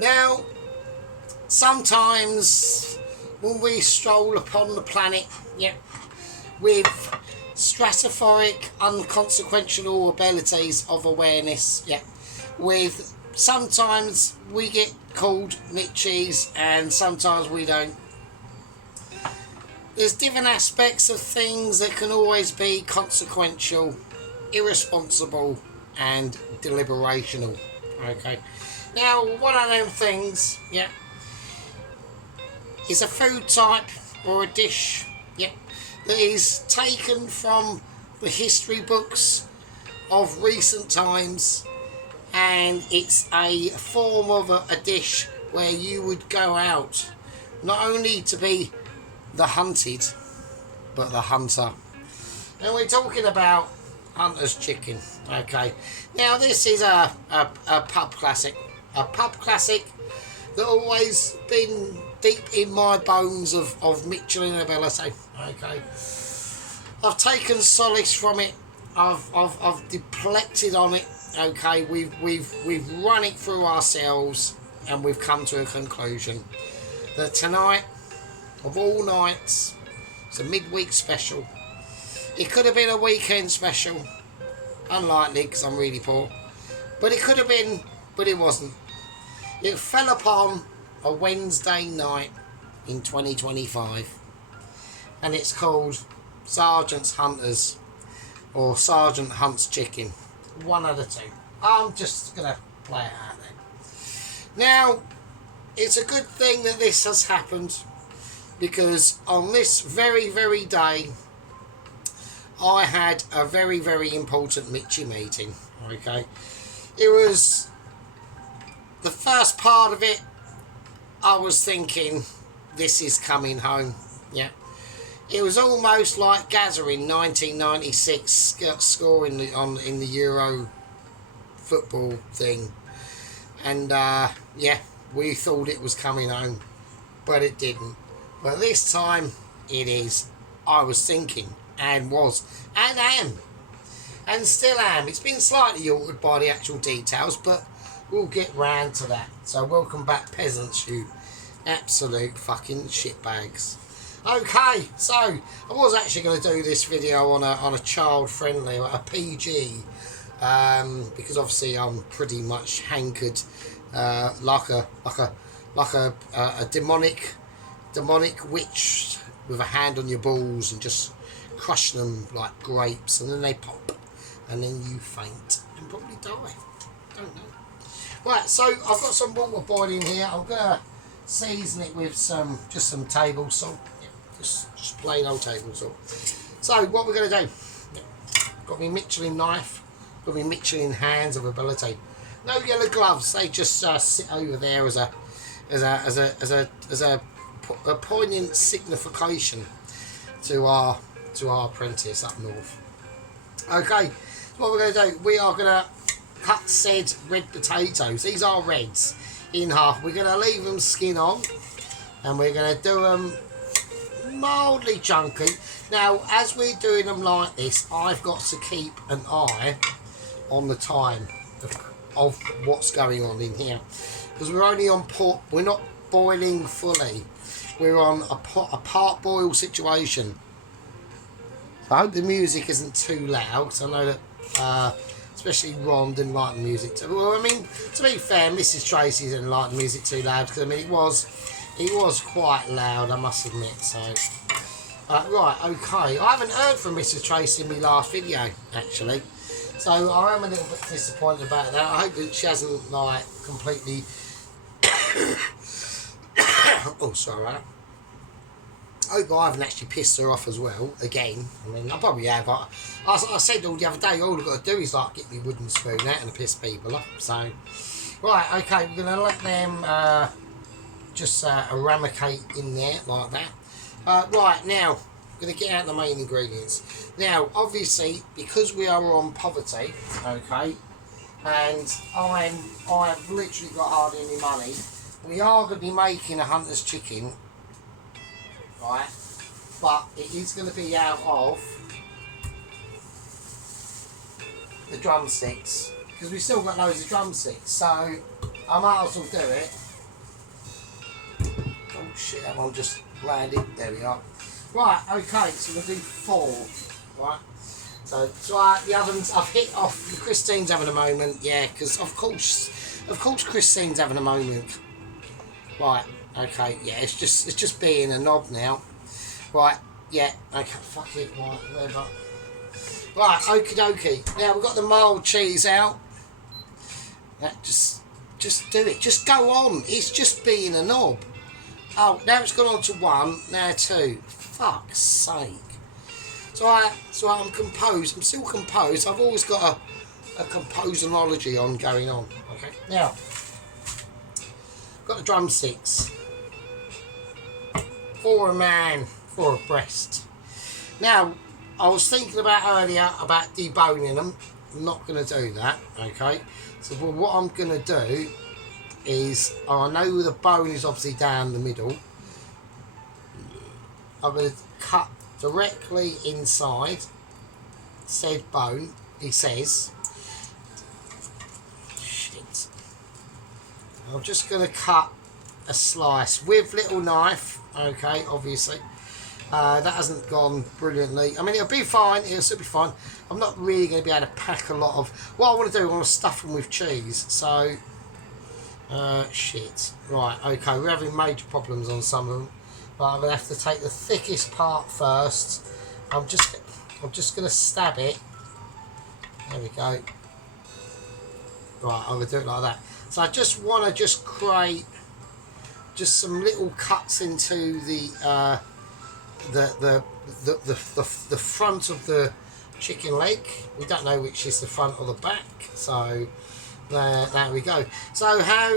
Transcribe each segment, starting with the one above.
Now, sometimes when we stroll upon the planet, yeah, with stratospheric, unconsequential abilities of awareness, yeah, with sometimes we get called Mitchies and sometimes we don't. There's different aspects of things that can always be consequential, irresponsible and deliberational. Okay. Now, one of them things, yeah, is a food type or a dish, yeah, that is taken from the history books of recent times, and it's a form of a dish where you would go out not only to be the hunted, but the hunter. And we're talking about hunter's chicken. Okay, now this is a pub classic, a pub classic that always been deep in my bones of Michelin ability. Okay, I've taken solace from it. I've deplected on it. Okay, we've run it through ourselves, and we've come to a conclusion that tonight, of all nights, it's a midweek special. It could have been a weekend special, unlikely because I'm really poor, but it could have been, but it wasn't. It fell upon a Wednesday night in 2025, and it's called Sargent's Hunters, or Sargent Hunts Chicken. One of the two. I'm just gonna play it out there. Now, it's a good thing that this has happened, because on this very, very day, I had a very, very important Mitchie meeting. Okay, it was the first part of it. I was thinking, this is coming home. Yeah, it was almost like Gazza in 1996 scoring in the Euro football thing, and yeah, we thought it was coming home, but it didn't. But this time it is. I was thinking, and was, and am, and still am. It's been slightly altered by the actual details, but we'll get round to that. So welcome back, peasants, you absolute fucking shitbags. Okay, so I was actually going to do this video on a child-friendly, a PG, because obviously I'm pretty much hankered like a demonic witch with a hand on your balls and just crushing them like grapes, and then they pop, and then you faint and probably die. Don't know. Right, so I've got some water boiling here. I'm gonna season it with just some table salt. Yeah, just plain old table salt. So what we're gonna do? Got me Michelin knife. Got me Michelin hands of ability. No yellow gloves. They just sit over there as a poignant signification to our apprentice up north. Okay, so what we're going to do, we are going to cut said red potatoes. These are reds in half. We're going to leave them skin on, and we're going to do them mildly chunky. Now, as we're doing them like this, I've got to keep an eye on the time of what's going on in here, because we're only on we're not boiling fully. We're on a part boil situation. So I hope the music isn't too loud, because I know that especially Ron didn't like the music too well. I mean, to be fair, Mrs. Tracy didn't like the music too loud, because I mean it was quite loud, I must admit. So right, okay, I haven't heard from Mrs. Tracy in my last video actually, so I am a little bit disappointed about that. I hope that she hasn't like completely oh, sorry. I hope I haven't actually pissed her off as well, again. I mean, I probably have. I said all the other day, all I've got to do is like get my wooden spoon out and piss people off. So, right, okay, we're going to let them just eradicate in there like that. Right, now, I'm going to get out the main ingredients. Now, obviously, because we are on poverty, okay, and I've literally got hardly any money, we are going to be making a hunter's chicken, right, but it is going to be out of the drumsticks, because we've still got loads of drumsticks, so I might as well do it shit, that one just landed. There we are. Right, okay, so we'll do 4. Right. So the ovens, I've hit off. Christine's having a moment, yeah, because of course Christine's having a moment. Right, okay, yeah, it's just being a knob now. Right, yeah, okay, fuck it, right, whatever. Right, okie dokie. Now we've got the mild cheese out. That just do it. Just go on. It's just being a knob. Oh, now it's gone on to 1, now 2. Fuck's sake. So I'm composed. I'm still composed. I've always got a composonology going on. Okay. Now, got the drumsticks. For a man, for a breast. Now, I was thinking about earlier about deboning them. I'm not going to do that. Okay. So what I'm going to do is, I know the bone is obviously down the middle. I'm going to cut directly inside said bone, he says. Shit. I'm just going to cut a slice with little knife, okay, obviously. That hasn't gone brilliantly. I mean, it'll be fine, it'll still be fine. I'm not really going to be able to pack a lot of... What I want to do, I want to stuff them with cheese, so... shit. Right, okay, we're having major problems on some of them. But I'm going to have to take the thickest part first. I'm just going to stab it. There we go. Right, I'm going to do it like that. So I just want to create just some little cuts into the front of the chicken leg. We don't know which is the front or the back. So there we go. So how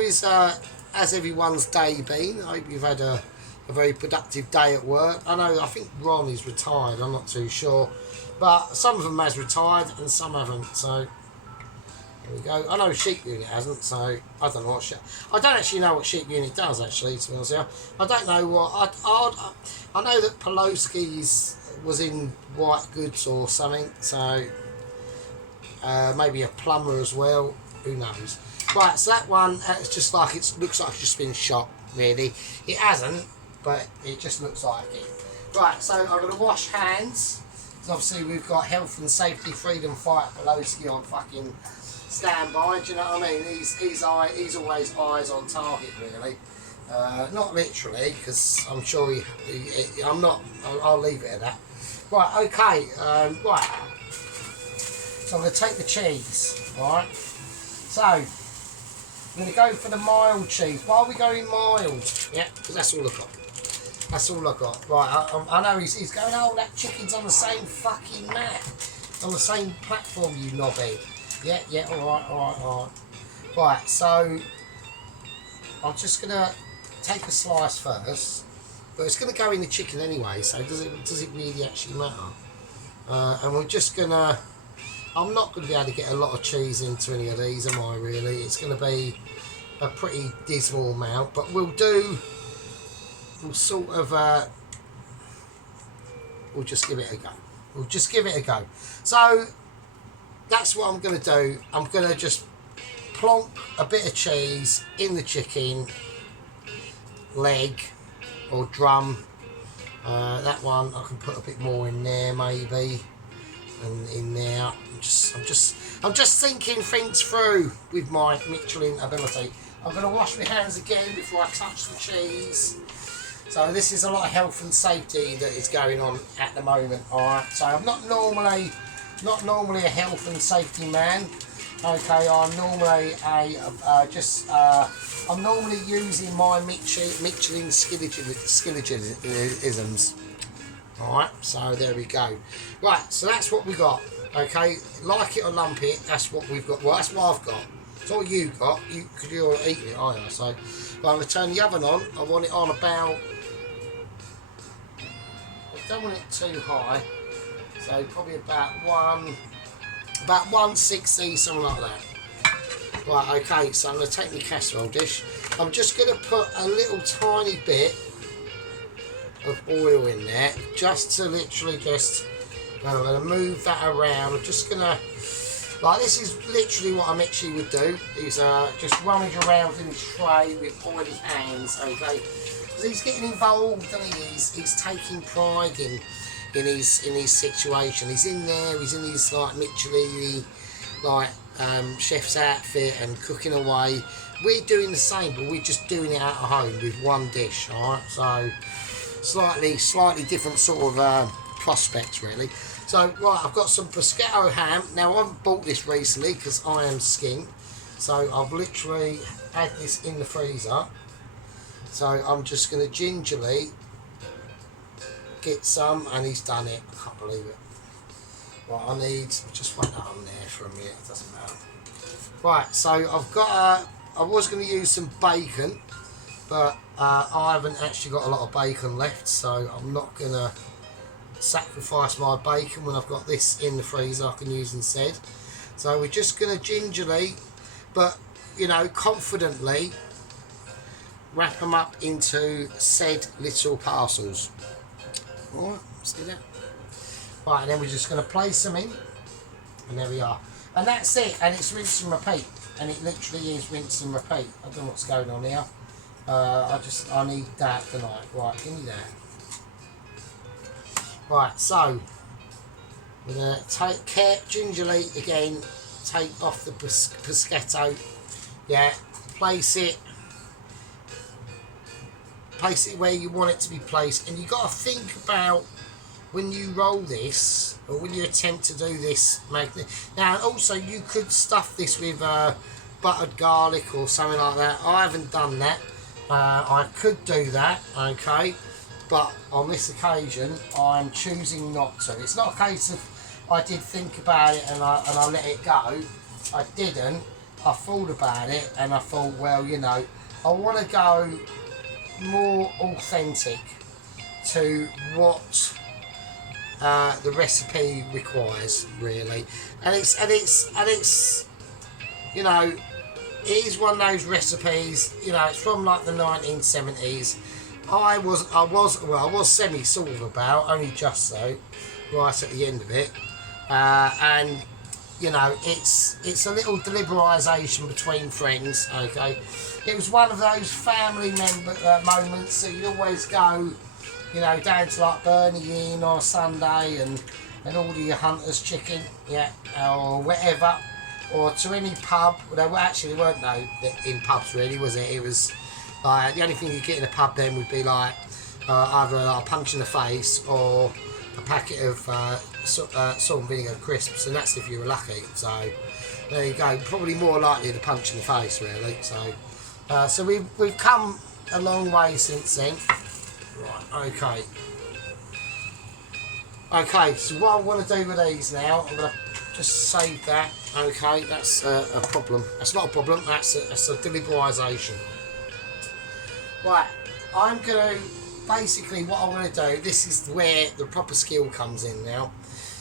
has everyone's day been? I hope you've had a very productive day at work. I think Ron is retired, I'm not too sure, but some of them has retired and some haven't, so there we go. I know Sheep Unit hasn't, so I don't know what I don't actually know what Sheep Unit does, actually, to be honest with you. I don't know what I know that Poloski's was in white goods or something, so maybe a plumber as well, who knows. Right, so that one, it's just like, looks like it's just been shot, really. It hasn't, but it just looks like it. Right, so I'm going to wash hands. Because obviously we've got health and safety, freedom fighter Poloski on fucking standby. Do you know what I mean? He's always eyes on target, really. Not literally, because I'm sure I'm not. I'll leave it at that. Right, okay. Right. So I'm going to take the cheese. Alright. So I'm going to go for the mild cheese. Why are we going mild? Yeah, because that's all I've got. That's all I've got. Right, I know he's going, oh, that chicken's on the same fucking mat. On the same platform, you knobhead. Yeah, alright. Right, so I'm just going to take a slice first. But it's going to go in the chicken anyway, so does it really actually matter? And we're just going to... I'm not going to be able to get a lot of cheese into any of these, am I, really? It's going to be a pretty dismal amount, but we'll sort of, we'll just give it a go. So, that's what I'm going to do. I'm going to just plonk a bit of cheese in the chicken leg or drum. That one, I can put a bit more in there, maybe. And in there, I'm just thinking things through with my Michelin ability. I'm going to wash my hands again before I touch the cheese. So this is a lot of health and safety that is going on at the moment. Alright, so I'm not normally a health and safety man. Okay, I'm normally I'm normally using my Michelin skilligisms. Alright, so there we go. Right, so that's what we got. Okay, like it or lump it, that's what we've got. Well, that's what I've got. It's all you got, because you're eating it, aren't you? So, well, I'm going to turn the oven on. I want it on about... I don't want it too high. So, probably about 160, something like that. Right, okay, so I'm going to take my casserole dish. I'm just going to put a little tiny bit of oil in there, just to literally I'm going to move that around. I'm just going to, like, this is literally what I actually would do, is just rummage around in this tray with oily hands, okay? because he's getting involved and he's taking pride in his situation. He's in there, he's in his like Michelin like chef's outfit and cooking away. We're doing the same, but we're just doing it at home with one dish, alright? So slightly different sort of prospects really. So right, I've got some bruschetto ham. Now I haven't bought this recently because I am skint, so I've literally had this in the freezer. So I'm just going to gingerly get some, and he's done it. I can't believe it. Right, I need just wait that on there for a minute. It doesn't matter. Right, so I've got. I was going to use some bacon, but I haven't actually got a lot of bacon left, so I'm not going to sacrifice my bacon when I've got this in the freezer I can use instead. So we're just going to gingerly, but you know, confidently wrap them up into said little parcels. Alright, let's do that. Right, and then we're just going to place them in, and there we are. And that's it, and it's rinse and repeat. And it literally is rinse and repeat. I don't know what's going on here. I need that tonight. Right, give me that. Right, so we're going to gingerly again take off the bruschetto. Yeah, place it where you want it to be placed, and you got to think about when you roll this, or when you attempt to do this magnet. Now also you could stuff this with buttered garlic or something like that. I haven't done that. I could do that, okay, but on this occasion I'm choosing not to. It's not a case of I did think about it and I let it go. I didn't. I thought about it and I thought, well, you know, I want to go more authentic to what the recipe requires, really, and it's you know, it is one of those recipes, you know, it's from like the 1970s. I was semi sort of about, only just so, right at the end of it, and you know, it's a little deliberation between friends, okay. It was one of those family moments that you always go, you know, down to like Burnie Inn on a Sunday and order your Hunter's chicken, yeah, or whatever, or to any pub. Well, they weren't no in pubs really, was it? It was the only thing you get in a pub then would be like either a punch in the face or a packet of salt and vinegar crisps, and that's if you were lucky. So there you go. Probably more likely the punch in the face, really. So we've come a long way since then. Right, okay. Okay, so what I want to do with these now, I'm going to just save that. Okay, that's a problem. That's not a problem, that's a deliberation. Right, I'm going to, basically what I want to do, this is where the proper skill comes in now,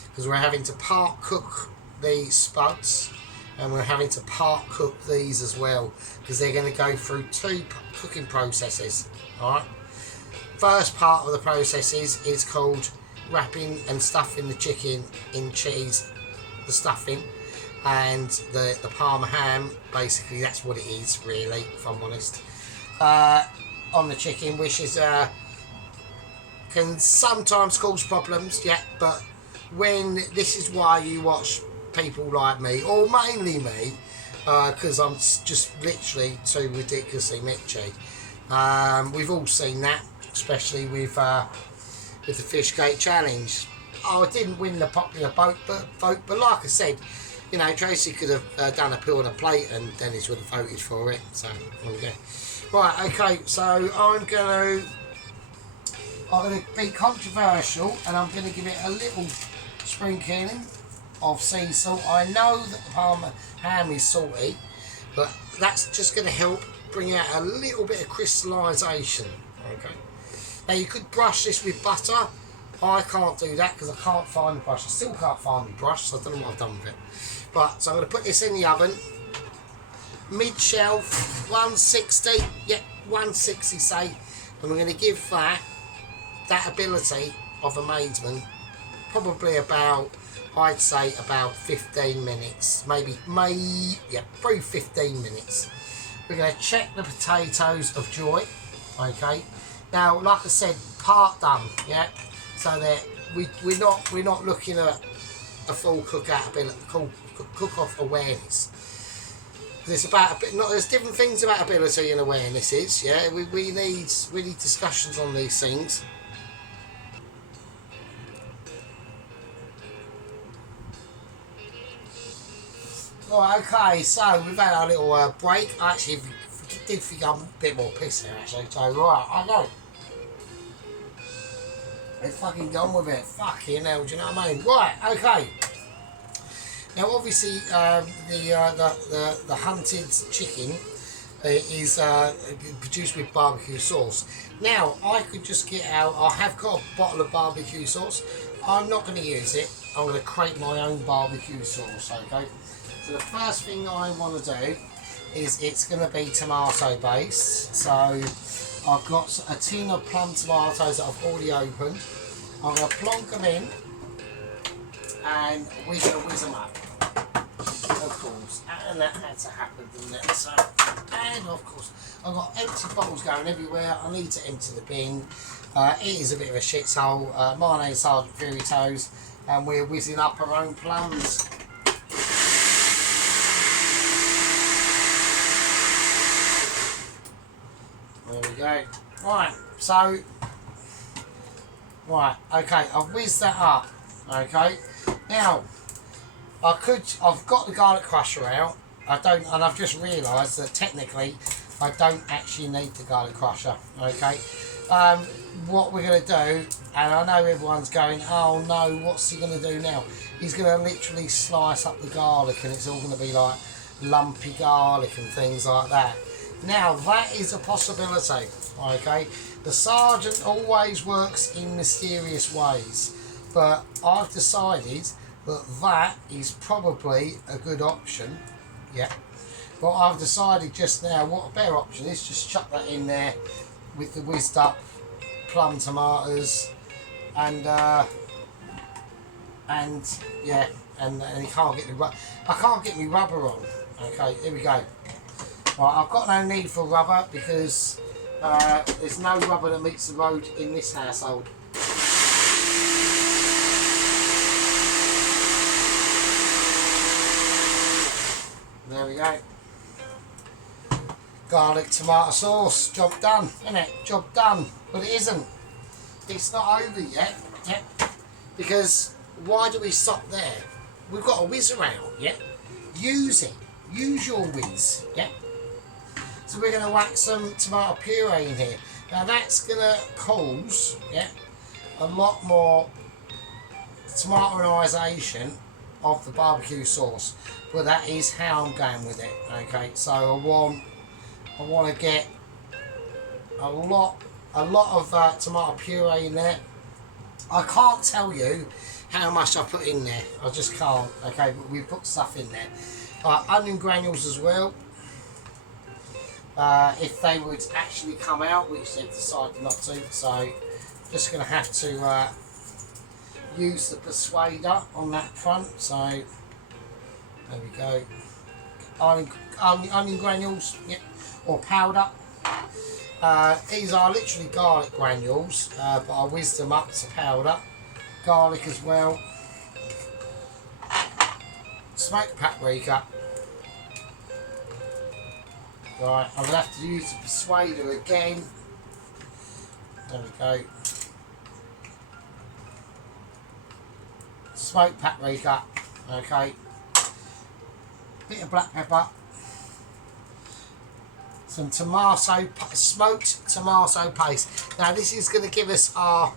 because we're having to part cook the spuds, and we're having to part cook these as well, because they're going to go through two cooking processes. Alright, first part of the process is called wrapping and stuffing the chicken in cheese, the stuffing, and the Parma ham. Basically that's what it is, really, if I'm honest, on the chicken, which is can sometimes cause problems, yeah, but when this is why you watch people like me, or mainly me, because I'm just literally too ridiculously mitchy. We've all seen that, especially with the Fishgate Challenge. I didn't win the popular vote, but like I said, you know, Tracy could have done a pill on a plate and Dennis would have voted for it. So there we go. Right, okay, so I'm going to be controversial, and I'm going to give it a little sprinkling of sea salt. I know that the Parma ham is salty, but that's just going to help bring out a little bit of crystallisation. Okay. Now you could brush this with butter. I can't do that because I can't find the brush. I still can't find the brush, so I don't know what I've done with it. But so I'm going to put this in the oven, mid-shelf, 160, yeah, 160 say, and we're going to give that ability of amazement probably about, I'd say about 15 minutes, maybe probably 15 minutes. We're going to check the potatoes of joy, okay, Now, like I said, part done, yeah. So that we're not looking at a full cook off awareness. There's about there's different things about ability and awarenesses, yeah. We need discussions on these things. Right, okay, so we've had our little break. I actually did think I'm a bit more pissed there, actually. So, right, I go. Let's fucking go on with it. Fucking hell, do you know what I mean? Right, okay. Now, obviously, the hunted chicken is produced with barbecue sauce. Now, I could just get out. I have got a bottle of barbecue sauce. I'm not going to use it. I'm going to create my own barbecue sauce. Okay. So the first thing I want to do is it's going to be tomato based. So I've got a tin of plum tomatoes that I've already opened. I'm going to plonk them in and we're going to whiz them up. Of course, and that had to happen, didn't it? So, and of course, I've got empty bottles going everywhere. I need to empty the bin. It is a bit of a shithole. My name's Sargent Fairy Toes, and we're whizzing up our own plums. There we go. Right, so, right, okay, I've whizzed that up. Okay, now. I've got the garlic crusher out. And I've just realised that technically I don't actually need the garlic crusher. Okay. What we're going to do, and I know everyone's going, oh no, what's he going to do now? He's going to literally slice up the garlic, and it's all going to be like lumpy garlic and things like that. Now that is a possibility. Okay. The Sargent always works in mysterious ways, but I've decided that is probably a good option, yeah. But I've decided just now what a better option is. Just chuck that in there with the whizzed up plum tomatoes, and yeah, and you can't get I can't get my rubber on. Okay, here we go. Right, I've got no need for rubber because there's no rubber that meets the road in this household. There we go. Garlic tomato sauce. Job done, isn't it? Job done. But it isn't. It's not over yet. Yeah. Because why do we stop there? We've got a whiz around. Yeah. Use it. Use your whiz. Yeah. So we're going to whack some tomato puree in here. Now that's going to cause, yeah, a lot more tomatoisation of the barbecue sauce. But that is how I'm going with it. Okay, so I want to get a lot of tomato puree in there. I can't tell you how much I put in there. I just can't. Okay, but we put stuff in there. Onion granules as well. If they would actually come out, which they've decided not to, so just going to have to use the persuader on that front. So there we go. Onion granules, yeah, or powder. These are literally garlic granules, but I whizzed them up to powder. Garlic as well. Smoked paprika. Right, I'm going to have to use the persuader again. There we go. Smoked paprika. Okay. Bit of black pepper. Some smoked tomato paste. Now this is going to give us a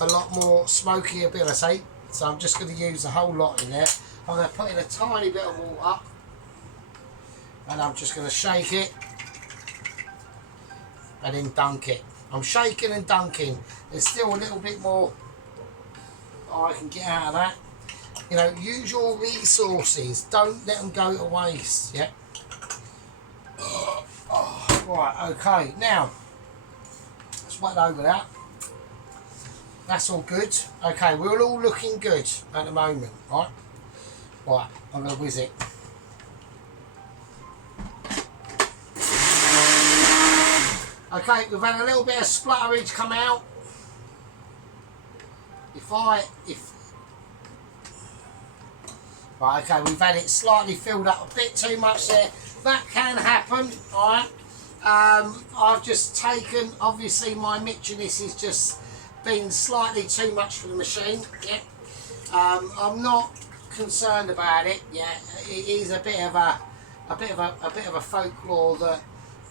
lot more smoky ability. So I'm just going to use a whole lot in there. I'm going to put in a tiny bit of water. And I'm just going to shake it and then dunk it. I'm shaking and dunking. There's still a little bit more I can get out of that. You know, use your resources. Don't let them go to waste. Yeah. Right. Okay. Now, let's wait over that. That's all good. Okay, we're all looking good at the moment. Right. Right. I'm going to whiz it. Okay, we've had a little bit of splutterage come out. Right, okay, we've had it slightly filled up a bit too much there. That can happen, alright. I've just taken, obviously my mixiness has just been slightly too much for the machine. Yeah. I'm not concerned about it. Yeah, it is a bit of a folklore that,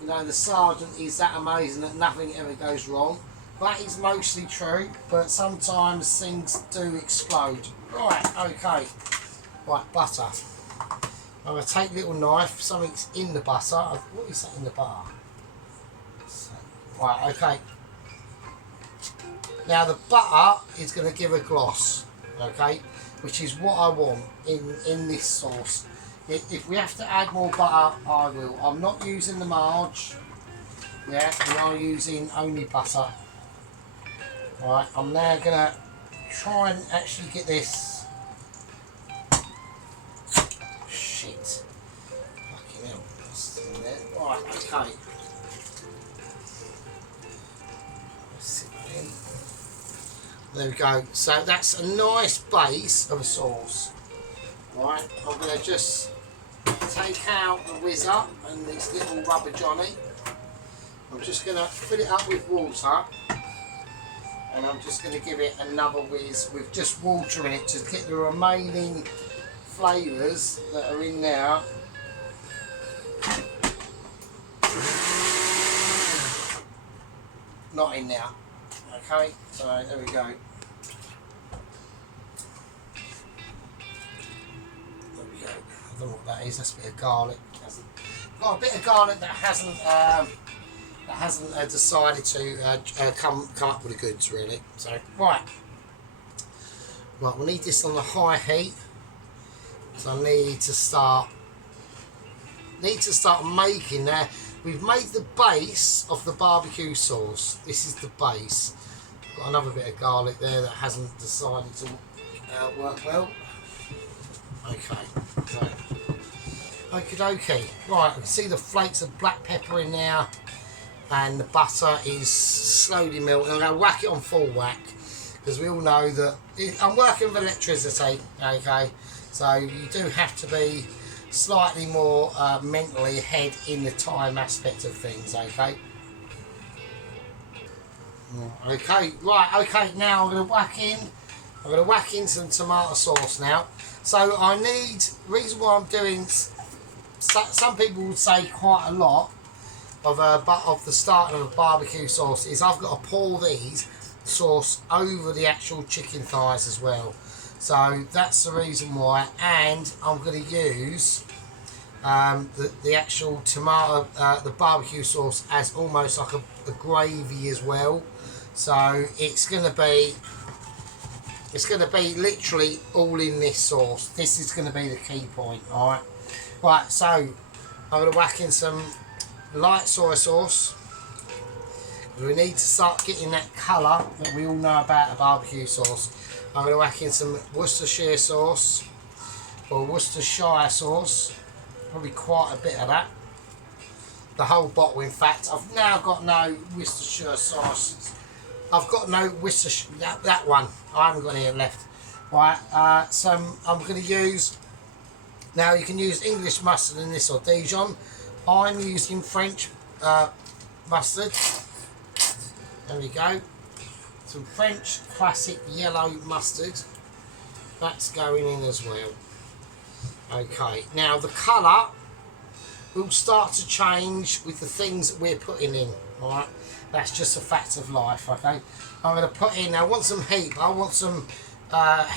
you know, the Sargent is that amazing that nothing ever goes wrong. That is mostly true, but sometimes things do explode. Right, okay. Right, butter. I'm going to take a little knife, something's in the butter. What is that in the butter? Right, okay. Now the butter is going to give a gloss, okay, which is what I want in this sauce. If we have to add more butter, I will. I'm not using the marge. Yeah, we are using only butter. Right, I'm now going to try and actually get this. Shit. Fucking hell. That's in there. Right, okay. Sit that in. There we go. So that's a nice base of a sauce. Right, I'm going to just take out the whizzer and this little rubber Johnny. I'm just going to fill it up with water. And I'm just going to give it another whiz with just water in it to get the remaining flavours that are in there. Not in there. Okay, so there we go. There we go. I don't know what that is. That's a bit of garlic. Got a bit of garlic that hasn't decided to come up with the goods, really. So right, we'll need this on the high heat. So I need to start making that. We've made the base of the barbecue sauce. This is the base. Got another bit of garlic there that hasn't decided to work well. Okay, so okie dokie. Right, I can see the flakes of black pepper in there. And the butter is slowly melting. I'm going to whack it on full whack because we all know that I'm working with electricity, okay, so you do have to be slightly more mentally ahead in the time aspect of things, okay. Okay, right, okay, now I'm going to whack in some tomato sauce now. So I need, reason why I'm doing, some people would say quite a lot of the starting of a barbecue sauce is I've got to pour these sauce over the actual chicken thighs as well. So that's the reason why, and I'm going to use the actual tomato, the barbecue sauce as almost like a gravy as well. So it's going to be literally all in this sauce. This is going to be the key point, alright? Right, so I'm going to whack in some light soy sauce. We need to start getting that colour that we all know about a barbecue sauce. I'm going to whack in some Worcestershire sauce or Worcestershire sauce, probably quite a bit of that, the whole bottle in fact. I've now got no Worcestershire sauce. I've got no Worcestershire, that one, I haven't got any left. Right, so I'm going to use, now you can use English mustard in this or Dijon. I'm using French mustard. There we go. Some French classic yellow mustard. That's going in as well. Okay, now the colour will start to change with the things that we're putting in. Alright, that's just a fact of life. Okay, I'm going to put in, I want some heat, I want some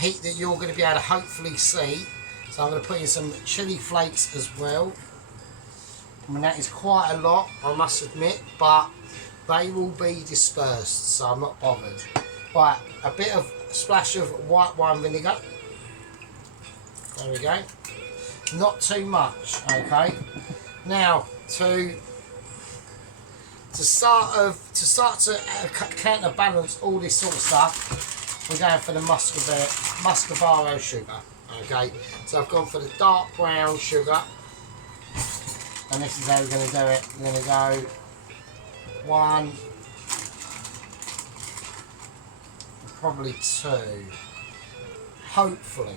heat that you're going to be able to hopefully see. So I'm going to put in some chilli flakes as well. I mean, that is quite a lot, I must admit, but they will be dispersed, so I'm not bothered. Right, a bit of splash of white wine vinegar. There we go. Not too much, okay. Now to start to counterbalance all this sort of stuff, we're going for the Muscovado sugar. Okay, so I've gone for the dark brown sugar. And this is how we're going to do it. We're going to go 1, probably 2. Hopefully,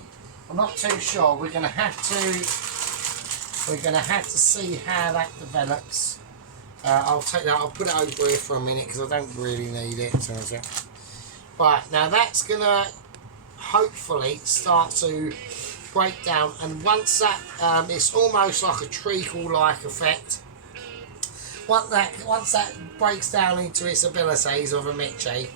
I'm not too sure. We're going to have to see how that develops. I'll take that. I'll put it over here for a minute because I don't really need it. Right, now that's going to hopefully start to break down, and once that it's almost like a treacle-like effect. Once that breaks down into its abilities of a Michi,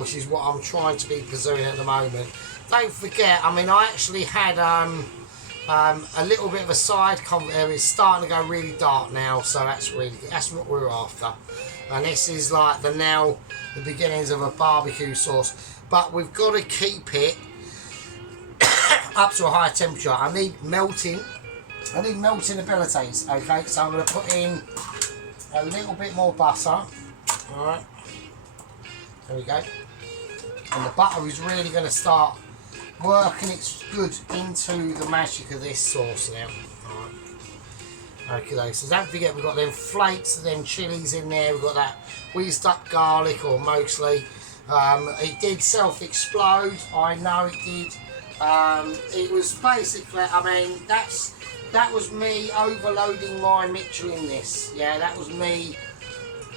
which is what I'm trying to be pursuing at the moment. Don't forget, I mean, I actually had a little bit of a side comment. It's starting to go really dark now, so that's really good. That's what we're after. And this is like the beginnings of a barbecue sauce, but we've got to keep it up to a high temperature. I need melting abilities. Okay, so I'm going to put in a little bit more butter. All right, there we go. And the butter is really going to start working its good into the magic of this sauce now. Alright. Okay, so don't forget we've got them flakes and them chilies in there. We've got that whizzed up garlic, or mostly. It did self-explode. I know it did. It was basically, I mean, that was me overloading my Mitchell in this. Yeah, that was me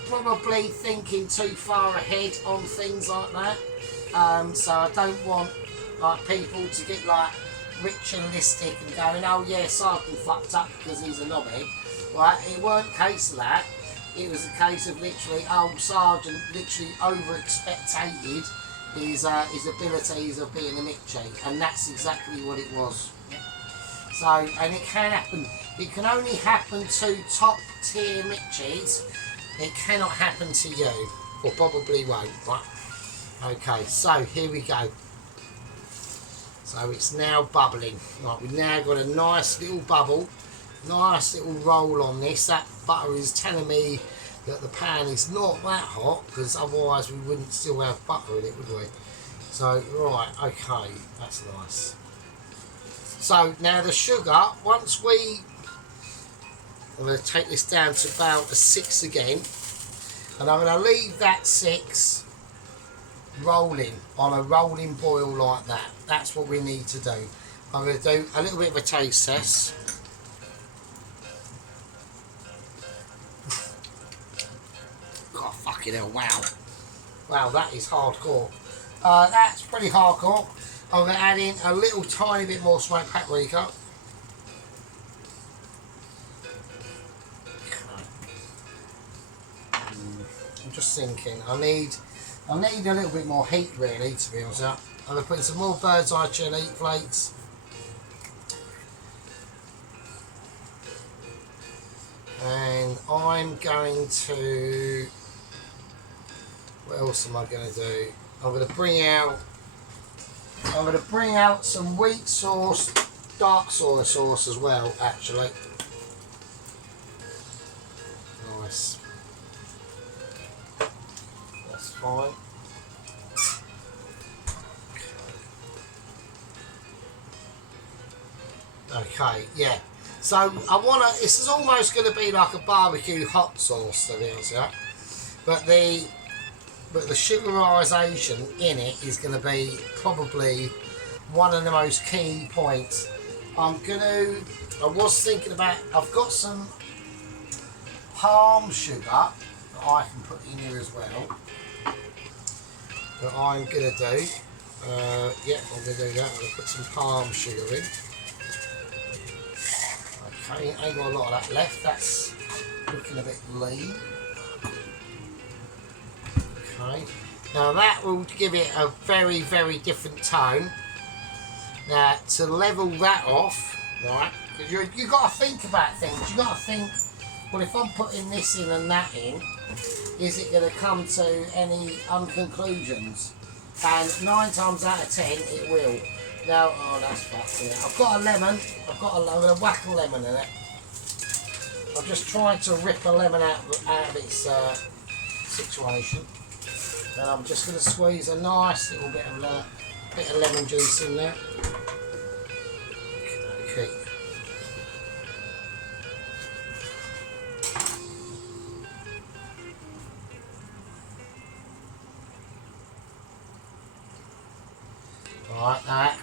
probably thinking too far ahead on things like that. So I don't want like people to get like ritualistic and going, oh yeah, Sargent fucked up because he's a knobhead. Right, it weren't a case of that. It was a case of literally, Sargent literally over-expectated his abilities of being a Michi, and that's exactly what it was. So, and it can happen. It can only happen to top tier Michis. It cannot happen to you, or probably won't. Right? Okay, so here we go. So it's now bubbling. Right, we've now got a nice little bubble, nice little roll on this. That butter is telling me that the pan is not that hot, because otherwise we wouldn't still have butter in it, would we? So, right, okay, that's nice. So now the sugar, I'm going to take this down to about a 6 again, and I'm going to leave that 6 rolling on a rolling boil like that. That's what we need to do. I'm going to do a little bit of a taste test. God, fucking hell, wow. Wow, that is hardcore. That's pretty hardcore. I'm going to add in a little tiny bit more smoked paprika. I'm just thinking, I need a little bit more heat really, to be honest. I'm going to put in some more bird's eye chili flakes. And I'm going to, what else am I going to do? I'm going to bring out some wheat sauce, dark soy sauce as well, actually. Nice. That's fine. Okay, yeah. So I want to. This is almost going to be like a barbecue hot sauce, to be honest, yeah. But the sugarisation in it is going to be probably one of the most key points. I was thinking about. I've got some palm sugar that I can put in here as well. That I'm going to do. Yeah, I'm going to do that. I'm going to put some palm sugar in. Okay, ain't got a lot of that left. That's looking a bit lean. Okay. Now that will give it a very, very different tone. Now to level that off, right? Because you've got to think about things. You've got to think, well, if I'm putting this in and that in, is it going to come to any unconclusions? And 9 times out of 10, it will. No, oh, that's fucked. Yeah. I've got a lemon. I'm going to whack a lemon in it. I'm just trying to rip a lemon out of its situation. And I'm just going to squeeze a nice little bit of lemon juice in there. Okay.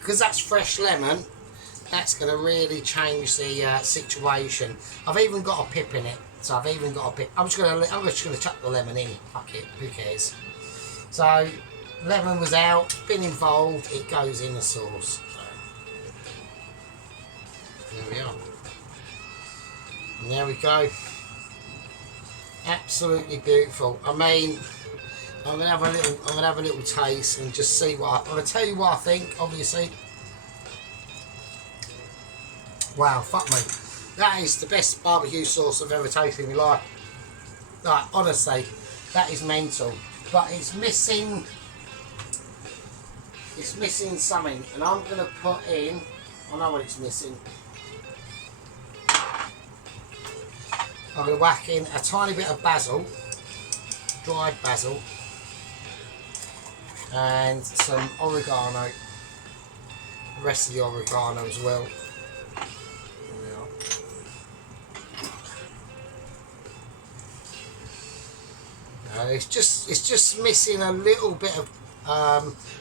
because that's fresh lemon, that's going to really change the situation. I've even got a pip in it, so I've even got a pip. I'm just going to chuck the lemon in. Fuck it, who cares? So lemon was out, been involved, it goes in the sauce. So, there we are. And there we go. Absolutely beautiful. I mean, I'm gonna have a little taste and just see what I'm gonna tell you what I think. Obviously, wow, fuck me, that is the best barbecue sauce I've ever tasted in my life. Like, honestly, that is mental. But it's missing something, and I'm gonna put in. I know what it's missing. I'm going to whack in a tiny bit of basil, dried basil, and some oregano, the rest of the oregano as well. It's just missing a little bit of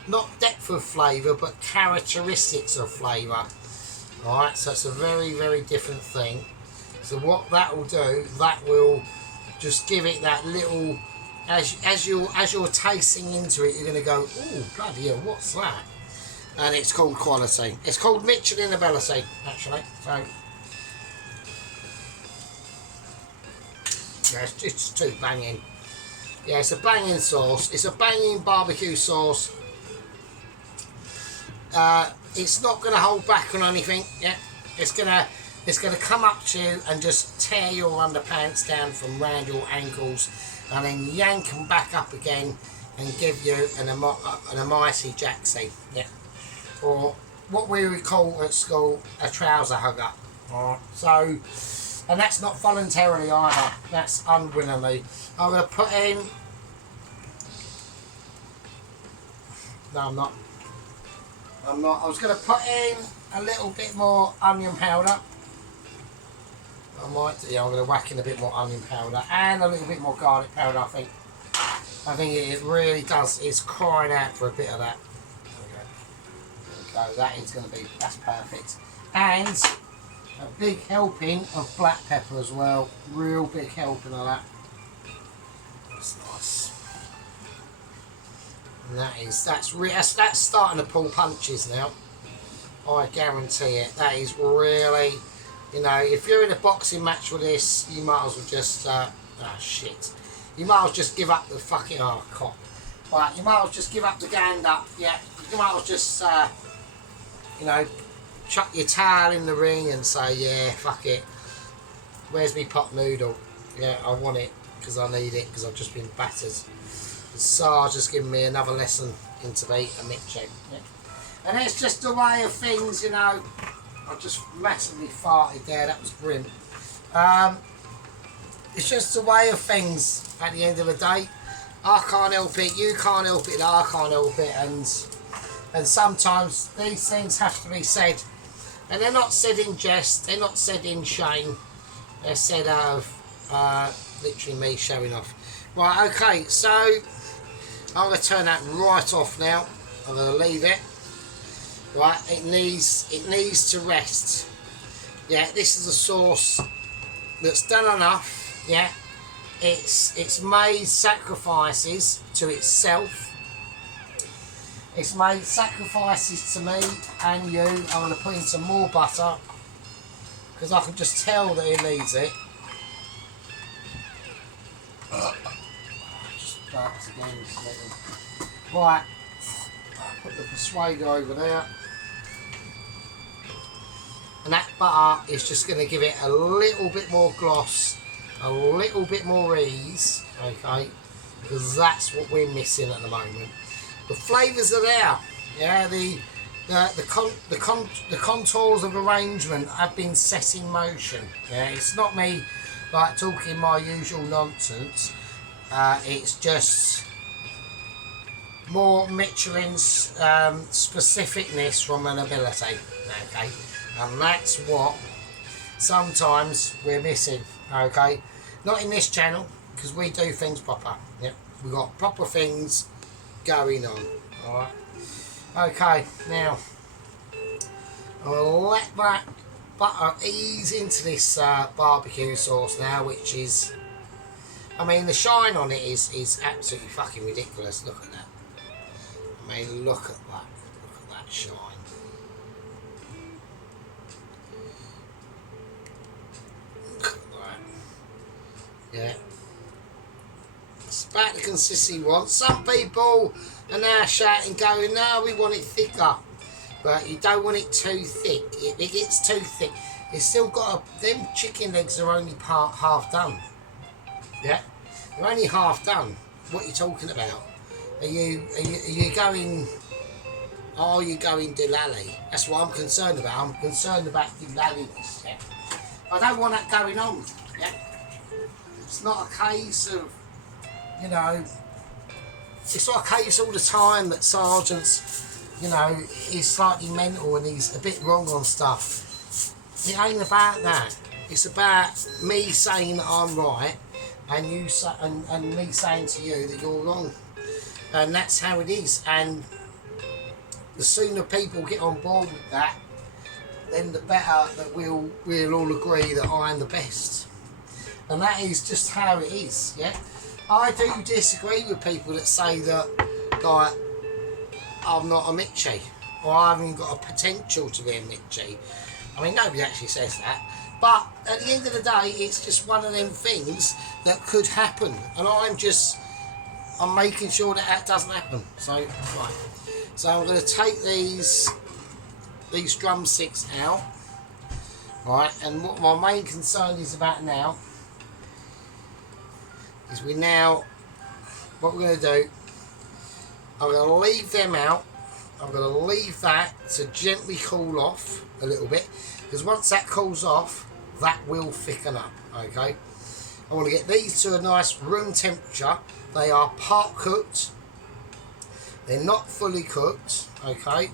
not depth of flavour, but characteristics of flavour. Alright, so it's a very, very different thing. So what that will do, that will just give it that little, as you're tasting into it, you're going to go, oh bloody hell, what's that? And it's called quality. It's called Michelin ability, actually. So yeah, it's just too banging. Yeah, it's a banging sauce. It's a banging barbecue sauce. It's not going to hold back on anything. Yeah, it's going to come up to you and just tear your underpants down from round your ankles, and then yank them back up again and give you an almighty jacksie. Yeah, or what we would call at school a trouser hugger. Alright, so, and that's not voluntarily either, that's unwillingly. I'm going to put in, no I'm not, I was going to put in a little bit more onion powder. I might, yeah, I'm going to whack in a bit more onion powder and a little bit more garlic powder, I think. I think it really does, it's crying out for a bit of that. There we go, that is going to be, that's perfect. And a big helping of black pepper as well, real big helping of that. That's nice. And that's starting to pull punches now. I guarantee it, that is really... You know, if you're in a boxing match with this, you might as well just, shit. You might as well just give up the fucking, cop. Right, you might as well just give up the gand up, yeah. You might as well just, you know, chuck your towel in the ring and say, yeah, fuck it. Where's me pot noodle? Yeah, I want it, because I need it, because I've just been battered. Sarge just given me another lesson into beat a mitching. Yeah. And it's just the way of things, you know. I just massively farted there, that was grim. It's just a way of things at the end of the day. I can't help it, you can't help it, I can't help it, and sometimes these things have to be said. And they're not said in jest, they're not said in shame, they're said out of literally me showing off. Right, okay, so I'm going to turn that right off now. I'm going to leave it. Right, it needs to rest. Yeah, this is a sauce that's done enough. Yeah, it's made sacrifices to itself. It's made sacrifices to me and you. I'm going to put in some more butter because I can just tell that it needs it. Just burps again. Right, put the persuader over there. And that butter is just going to give it a little bit more gloss, a little bit more ease, okay, because that's what we're missing at the moment. The flavours are there, yeah, the contours of arrangement have been set in motion, yeah, it's not me like talking my usual nonsense, it's just more Michelin's specificness from an ability, okay. And that's what sometimes we're missing, okay? Not in this channel, because we do things proper. Yep, we've got proper things going on, alright? Okay, now, I'll let that butter ease into this barbecue sauce now, which is, I mean, the shine on it is absolutely fucking ridiculous. Look at that. I mean, look at that. Look at that shine. Look at that. Yeah. It's about the consistency we want. Some people are now shouting, going, no, we want it thicker. But you don't want it too thick. If it gets too thick, it's still got them chicken legs are only half done. Yeah? They're only half done. What are you talking about? Are you going, are you going Delali? That's what I'm concerned about. I'm concerned about Delaliness. Yeah? I don't want that going on. Yeah? It's not a case of, you know, it's not a case all the time that Sargent's, you know, he's slightly mental and he's a bit wrong on stuff. It ain't about that. It's about me saying that I'm right and you and me saying to you that you're wrong. And that's how it is. And the sooner people get on board with that, then the better that we'll all agree that I'm the best. And that is just how it is, yeah? I do disagree with people that say that, like, I'm not a Mitchie, or I haven't got a potential to be a Mitchie. I mean, nobody actually says that. But at the end of the day, it's just one of them things that could happen. And I'm making sure that that doesn't happen. So, right. So I'm going to take these drumsticks out. Right, and what my main concern is about now is what we're going to do, I'm going to leave them out. I'm going to leave that to gently cool off a little bit, because once that cools off, that will thicken up, okay? I want to get these to a nice room temperature. They are part cooked. They're not fully cooked, okay?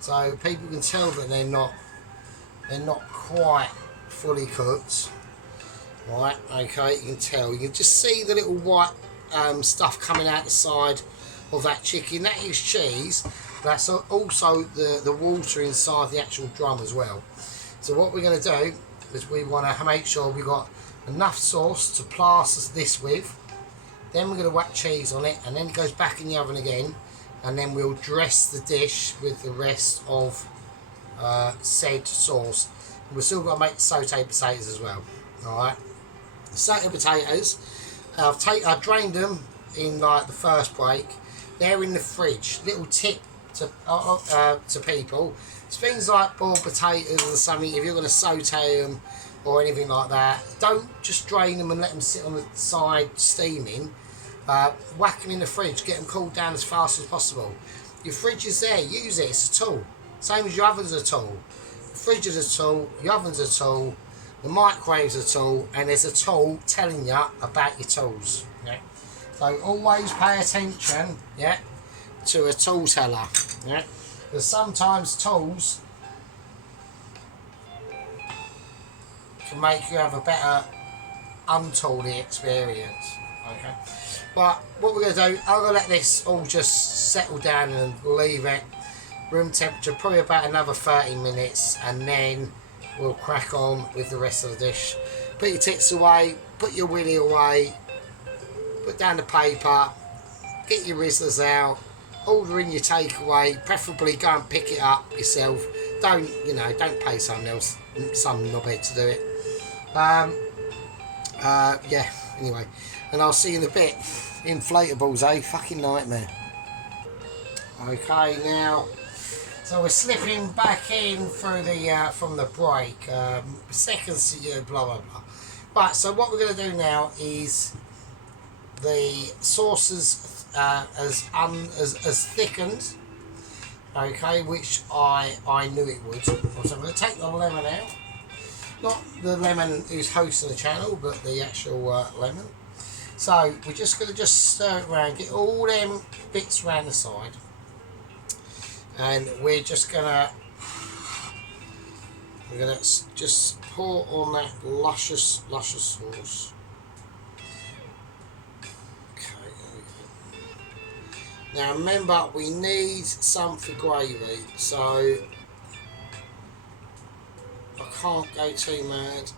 So people can tell that they're not quite fully cooked. Right, okay, you can tell. You can just see the little white stuff coming out the side of that chicken. That is cheese. That's also the water inside the actual drum as well. So what we're going to do is we want to make sure we've got enough sauce to plaster this with. Then we're going to whack cheese on it, and then it goes back in the oven again, and then we'll dress the dish with the rest of said sauce. And we've still got to make the sauteed potatoes as well. Alright, the sauteed potatoes, I've drained them in like the first break. They're in the fridge. Little tip to people, it's things like boiled potatoes or something. If you're going to saute them or anything like that, don't just drain them and let them sit on the side steaming. Whack them in the fridge, get them cooled down as fast as possible. Your fridge is there, use it, it's a tool. Same as your oven's a tool. The fridge is a tool, your oven's a tool, the microwave's a tool, and there's a tool telling you about your tools. Yeah? So always pay attention, yeah, to a tool teller. Yeah? Because sometimes tools can make you have a better untoolly experience. Okay. But what we're going to do, I'm going to let this all just settle down and leave it room temperature, probably about another 30 minutes, and then we'll crack on with the rest of the dish. Put your tits away, put your willy away, put down the paper, get your Rizzlers out, order in your takeaway, preferably go and pick it up yourself. Don't pay someone else, some knobhead to do it. Yeah, anyway, and I'll see you in a bit. Inflatables, eh? Fucking nightmare. Okay, now, so we're slipping back in through the from the break. Seconds to you, blah blah blah. Right, so what we're going to do now is the sauces as thickened. Okay, which I knew it would. So I'm going to take the lemon out. Not the lemon who's hosting the channel, but the actual lemon. So we're just going to stir it around, get all them bits around the side, and we're gonna just pour on that luscious sauce. Okay, there we go. Now remember, we need some for gravy, so can't go too mad.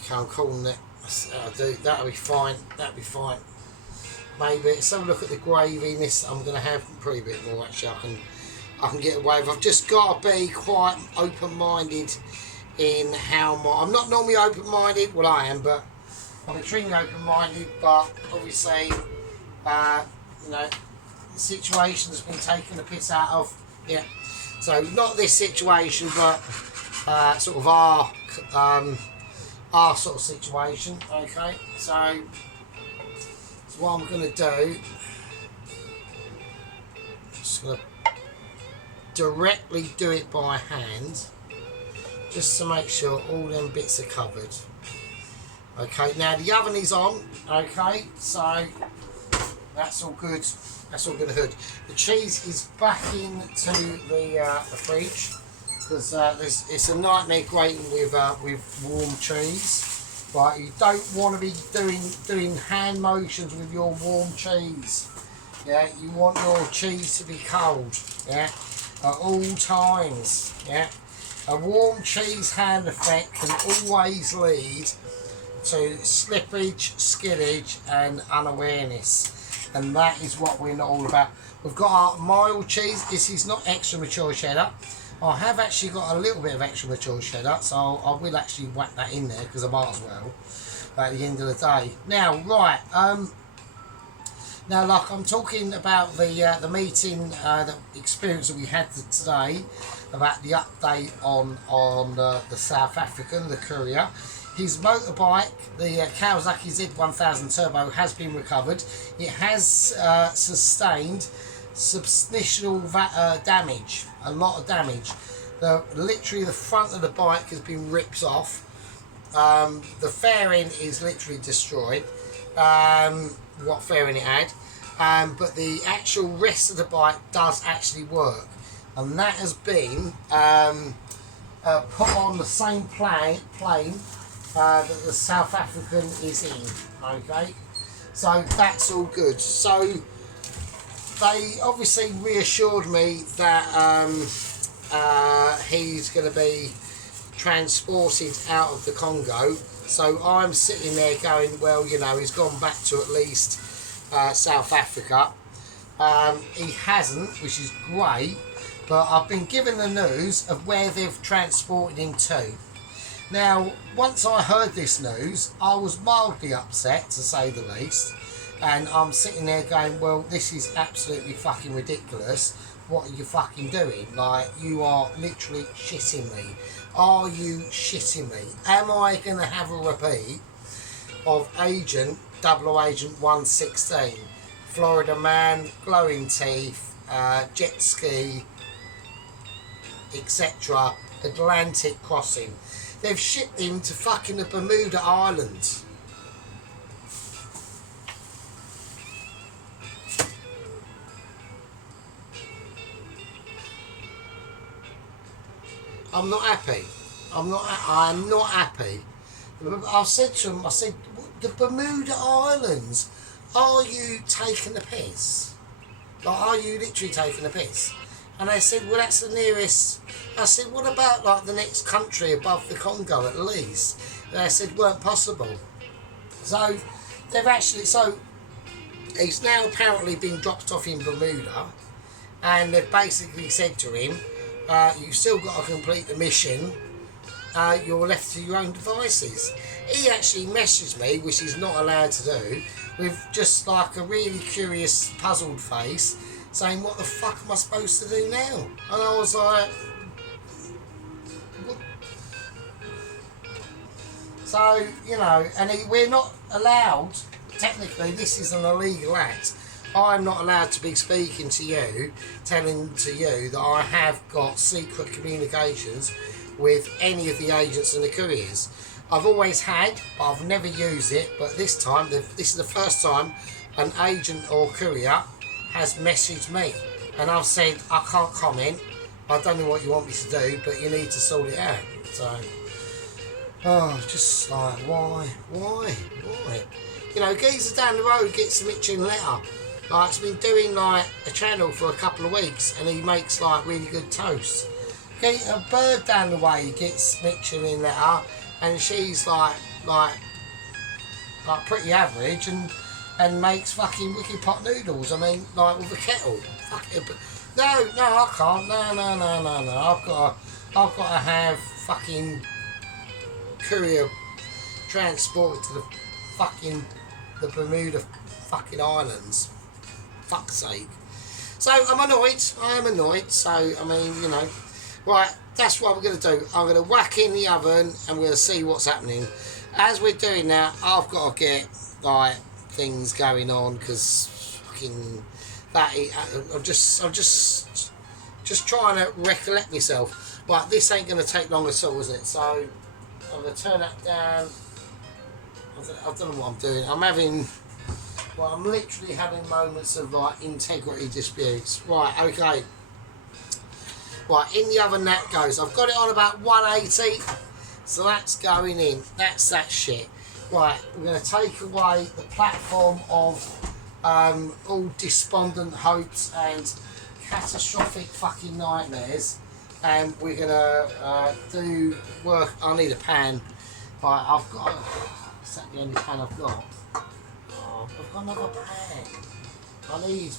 Okay, I'm calling it. I'll do. That'll be fine. That'll be fine. Maybe let's have a look at the graviness I'm going to have. Probably a bit more actually. I can get away with. I've just got to be quite open-minded in how I'm not normally open-minded. Well, I am, but I'm extremely open-minded. But obviously, you know, the situation's been taken the piss out of. Yeah. So not this situation, but sort of our sort of situation. Okay. So what I'm going to do, just going to directly do it by hand, just to make sure all them bits are covered. Okay, now the oven is on. Okay, so that's all good. That's all good. Hood. The cheese is back into the fridge because it's a nightmare grating with warm cheese. Right, you don't want to be doing hand motions with your warm cheese. Yeah, you want your cheese to be cold. Yeah, at all times. Yeah, a warm cheese hand effect can always lead to slippage, skiddage, and unawareness, and that is what we're not all about. We've got our mild cheese. This is not extra mature cheddar. I have actually got a little bit of extra mature cheddar, so I will actually whack that in there because I might as well at the end of the day. Now, right, now like I'm talking about the meeting, the experience that we had today, about the update on the South African, the courier. His motorbike, the Kawasaki Z1000 Turbo, has been recovered. It has sustained substantial damage, a lot of damage. Literally the front of the bike has been ripped off. The fairing is literally destroyed, what fairing it had, but the actual rest of the bike does actually work, and that has been put on the same plane that the South African is in. Okay, so that's all good. So they obviously reassured me that he's going to be transported out of the Congo. So I'm sitting there going, well, you know, he's gone back to at least South Africa. He hasn't, which is great, but I've been given the news of where they've transported him to. Now, once I heard this news, I was mildly upset, to say the least. And I'm sitting there going, well, this is absolutely fucking ridiculous. What are you fucking doing? Like, you are literally shitting me. Are you shitting me? Am I going to have a repeat of Double Agent 116? Florida man, glowing teeth, jet ski, etc. Atlantic crossing. They've shipped him to fucking the Bermuda Islands. I'm not happy. I'm not happy. I said to him, the Bermuda Islands, are you taking the piss? Like, are you literally taking the piss? And they said, well, that's the nearest. I said, what about like the next country above the Congo at least? And they said, weren't possible. So they've actually, he's now apparently been dropped off in Bermuda, and they've basically said to him, you've still got to complete the mission. You're left to your own devices. He actually messaged me, which he's not allowed to do, with just like a really curious, puzzled face, saying, what the fuck am I supposed to do now? And I was like, what? So, you know, and we're not allowed, technically this is an illegal act. I'm not allowed to be speaking to you, telling to you that I have got secret communications with any of the agents and the couriers. I've always had, but I've never used it, but this time, this is the first time an agent or courier has messaged me, and I've said, I can't comment, I don't know what you want me to do, but you need to sort it out. So, just like, why? You know, geezer down the road gets some itching letter. Like, he's been doing like a channel for a couple of weeks, and he makes like really good toast. Okay, a bird down the way gets Michelin letter, and she's like pretty average, and makes fucking wicked pot noodles. I mean, like with a kettle. Fuck it, but no, I can't. No. I've got to have fucking courier transported to the Bermuda fucking islands. Fuck's sake. So I'm annoyed. I am annoyed. So I mean, you know, right. That's what we're going to do. I'm going to whack in the oven, and we're going to see what's happening. As we're doing that, I've got to get like things going on, because fucking that. I'm just trying to recollect myself. Right, this ain't going to take long at all, is it? So I'm going to turn that down. I don't know what I'm doing. I'm literally having moments of like integrity disputes. Right, okay. Right, in the oven that goes. I've got it on about 180, so that's going in. That's that shit. Right, we're going to take away the platform of all despondent hopes and catastrophic fucking nightmares, and we're going to do work. I need a pan. Right, I've got. Is that the only pan I've got? Oh, I've got another pan.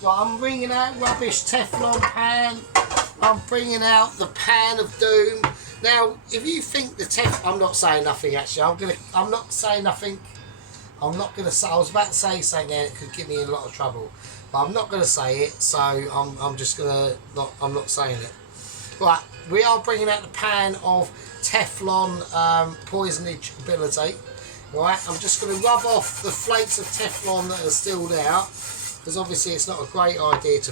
I'm bringing out rubbish Teflon pan. I'm bringing out the pan of doom. Now, if you think I'm not saying nothing actually. I'm not saying nothing. I'm not gonna say. I was about to say something there that could get me in a lot of trouble, but I'm not gonna say it. So I'm just gonna not. I'm not saying it. Right, we are bringing out the pan of Teflon poisonage ability. Right, I'm just going to rub off the flakes of Teflon that are still there, because obviously it's not a great idea to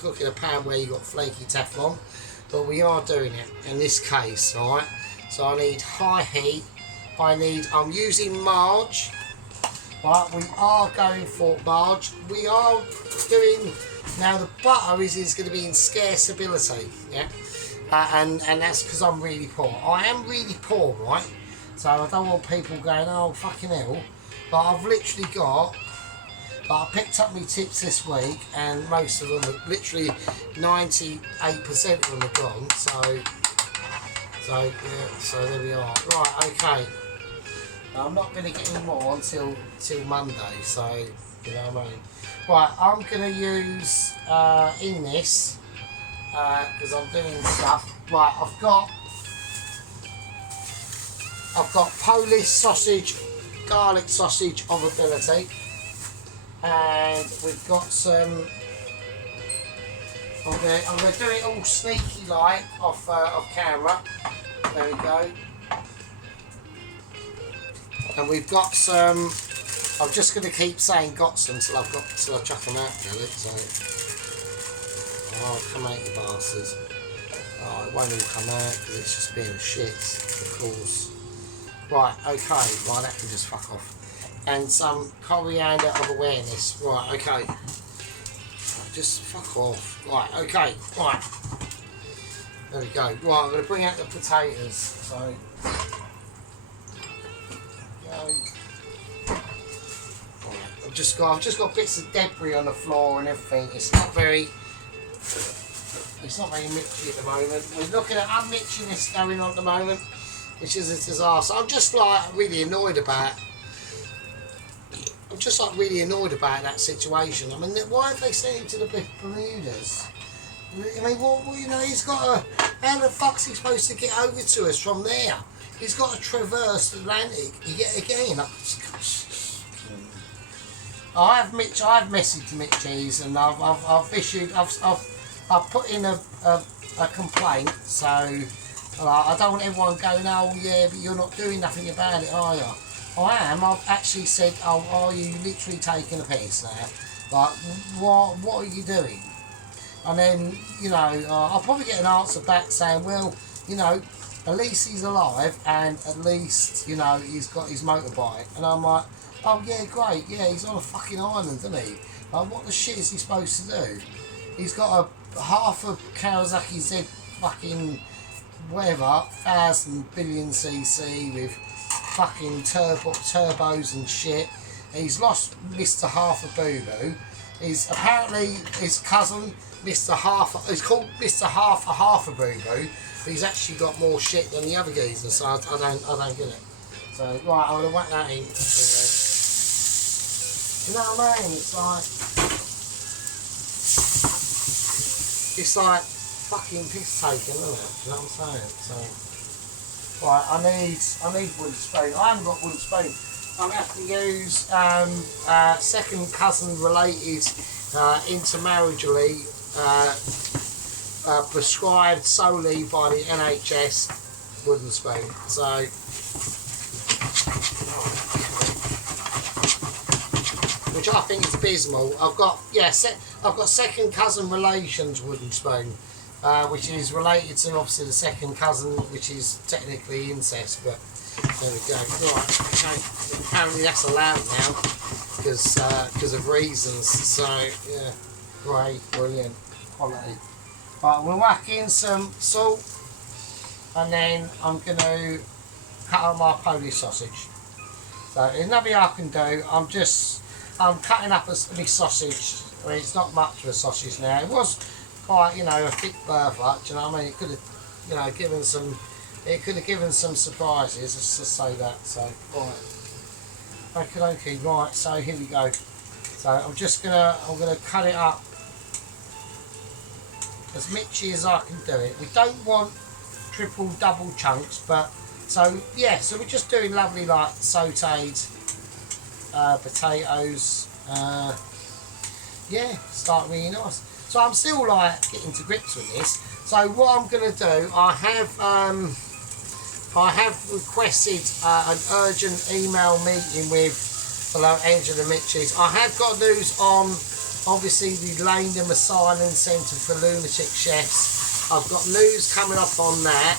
cook in a pan where you've got flaky Teflon, but we are doing it in this case. Alright, so I need high heat. I'm using Marge. Right, we are going for Marge. We are doing, now the butter is going to be in scarce ability, yeah, and that's because I'm really poor. I am really poor, right? So I don't want people going, oh fucking hell. But I've literally got, I picked up my tips this week, and most of them are literally 98% of them are gone. So there we are. Right, okay. Now, I'm not going to get any more until Monday. So you know what I mean. Right, I'm going to use in this because I'm doing stuff. Right, I've got Polish sausage, garlic sausage of ability, and we've got some. I'm going to do it all sneaky like off camera. There we go. And we've got some. I'm just going to keep saying got some till I chuck them out, really. So, oh, come out, you bastards! Oh, it won't all come out because it's just being shit, of course. Right, okay, right, that can just fuck off. And some coriander of awareness. Right, okay. Just fuck off. Right, okay, right. There we go. Right, I'm going to bring out the potatoes. So, go. Right, I've just got bits of debris on the floor and everything. It's not very mitchy at the moment. We're looking at unmitchiness going on at the moment, which is a disaster. I'm just like really annoyed about. That situation. I mean, why have they sent him to the Bermudas? I mean, well, you know, he's got to. How the fuck's he supposed to get over to us from there? He's got to traverse the Atlantic yet again. I've messaged Mitchies, and I've put in a complaint. So I don't want everyone going, oh yeah, but you're not doing nothing about it, are you? I am. I've actually said, oh, are you literally taking a piss now? Like, what are you doing? And then, you know, I'll probably get an answer back saying, well, you know, at least he's alive, and at least, you know, he's got his motorbike. And I'm like, oh yeah, great, yeah, he's on a fucking island, isn't he? Like, what the shit is he supposed to do? He's got a half a Kawasaki Z fucking whatever, 1,000 billion cc with fucking turbos and shit. He's lost Mr. Half a Boo Boo. is apparently his cousin, Mr. Half. He's called Mr. Half a Boo Boo, but he's actually got more shit than the other geezers. So I don't get it. So right, I'm gonna whack that in. You know what I mean? It's like fucking piss taking, isn't it? You know what I'm saying? So right, I need wooden spoon. I haven't got wooden spoon. I'm gonna have to use second cousin related intermarriageally prescribed solely by the NHS wooden spoon. So which I think is abysmal. I've got second cousin relations wooden spoon, which is related to obviously the second cousin, which is technically incest, but there we go. Right, okay. Apparently that's allowed now because of reasons. So yeah, great, brilliant, quality. Right, we'll whack in some salt, and then I'm going to cut up my Polish sausage. So there's nothing I can do. I'm cutting up my sausage. I mean, it's not much of a sausage now. It was quite, a thick burger. Do you know what I mean? It could have, given some. It could have given some surprises. Let's just say that. So right, okay, right. So here we go. So I'm gonna cut it up as mitchy as I can do it. We don't want triple, double chunks, but so yeah. So we're just doing lovely like sautéed potatoes. Yeah, start really nice. So I'm still like getting to grips with this. So what I'm gonna do, I have requested an urgent email meeting with Angela Mitchie's. I have got news on obviously the Laneham Asylum Centre for Lunatic Chefs. I've got news coming up on that.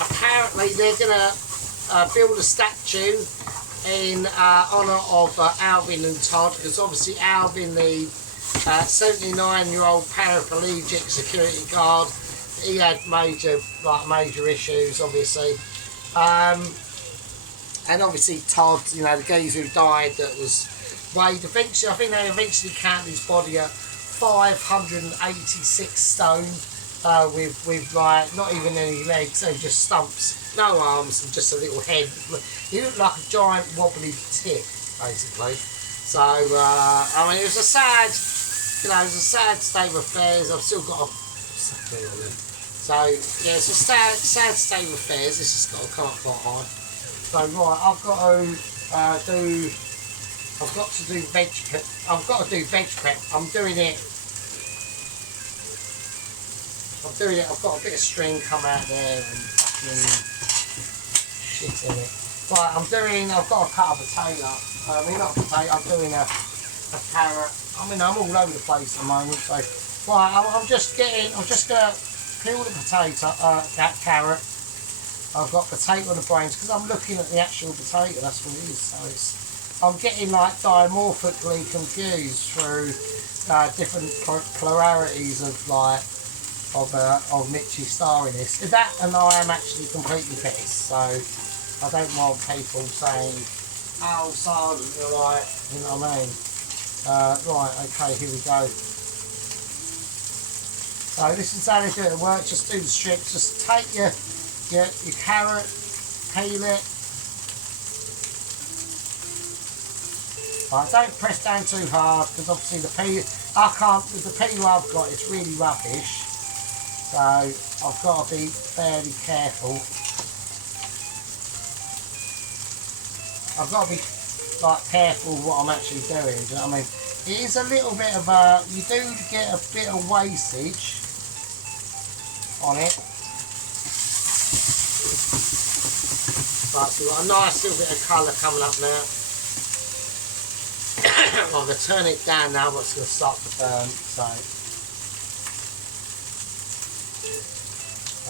Apparently they're gonna build a statue in honour of Alvin and Todd, because obviously Alvin, the 79-year-old paraplegic security guard, he had major issues, obviously, and obviously Todd, the geezer who died, that was weighed eventually. I think they eventually counted his body at 586 stone, with like not even any legs, so just stumps, no arms, and just a little head. He looked like a giant wobbly tit, basically. So I mean, it was a sad, state of affairs. I've still got a. So yeah, it's a sad state of affairs. This has got to come up quite high. So right, I've got to do veg prep. I've got a bit of string come out there and fucking shit in it. Right, I've got to cut a potato. Not a potato, I'm doing a carrot. I'm all over the place at the moment. So, right, I'm just gonna peel the potato, that carrot. I've got potato on the brains because I'm looking at the actual potato. That's what it is. So I'm getting like dimorphically confused through different polarities of Mitchie starring this. That, and I am actually completely pissed. So I don't want people saying, "Oh, Sargent, you're right." You know what I mean? Right. Okay. Here we go. So this is how they do it at work. Just do the strip. Just take your carrot, peel it. Right, don't press down too hard because obviously the peel I've got is really roughish. So I've got to be fairly careful. I've got to be careful what I'm actually doing. Do you know what I mean? It is a little bit of you do get a bit of wastage on it. Right, so we've got a nice little bit of colour coming up now. I'm going to turn it down now, but it's going to start to burn. So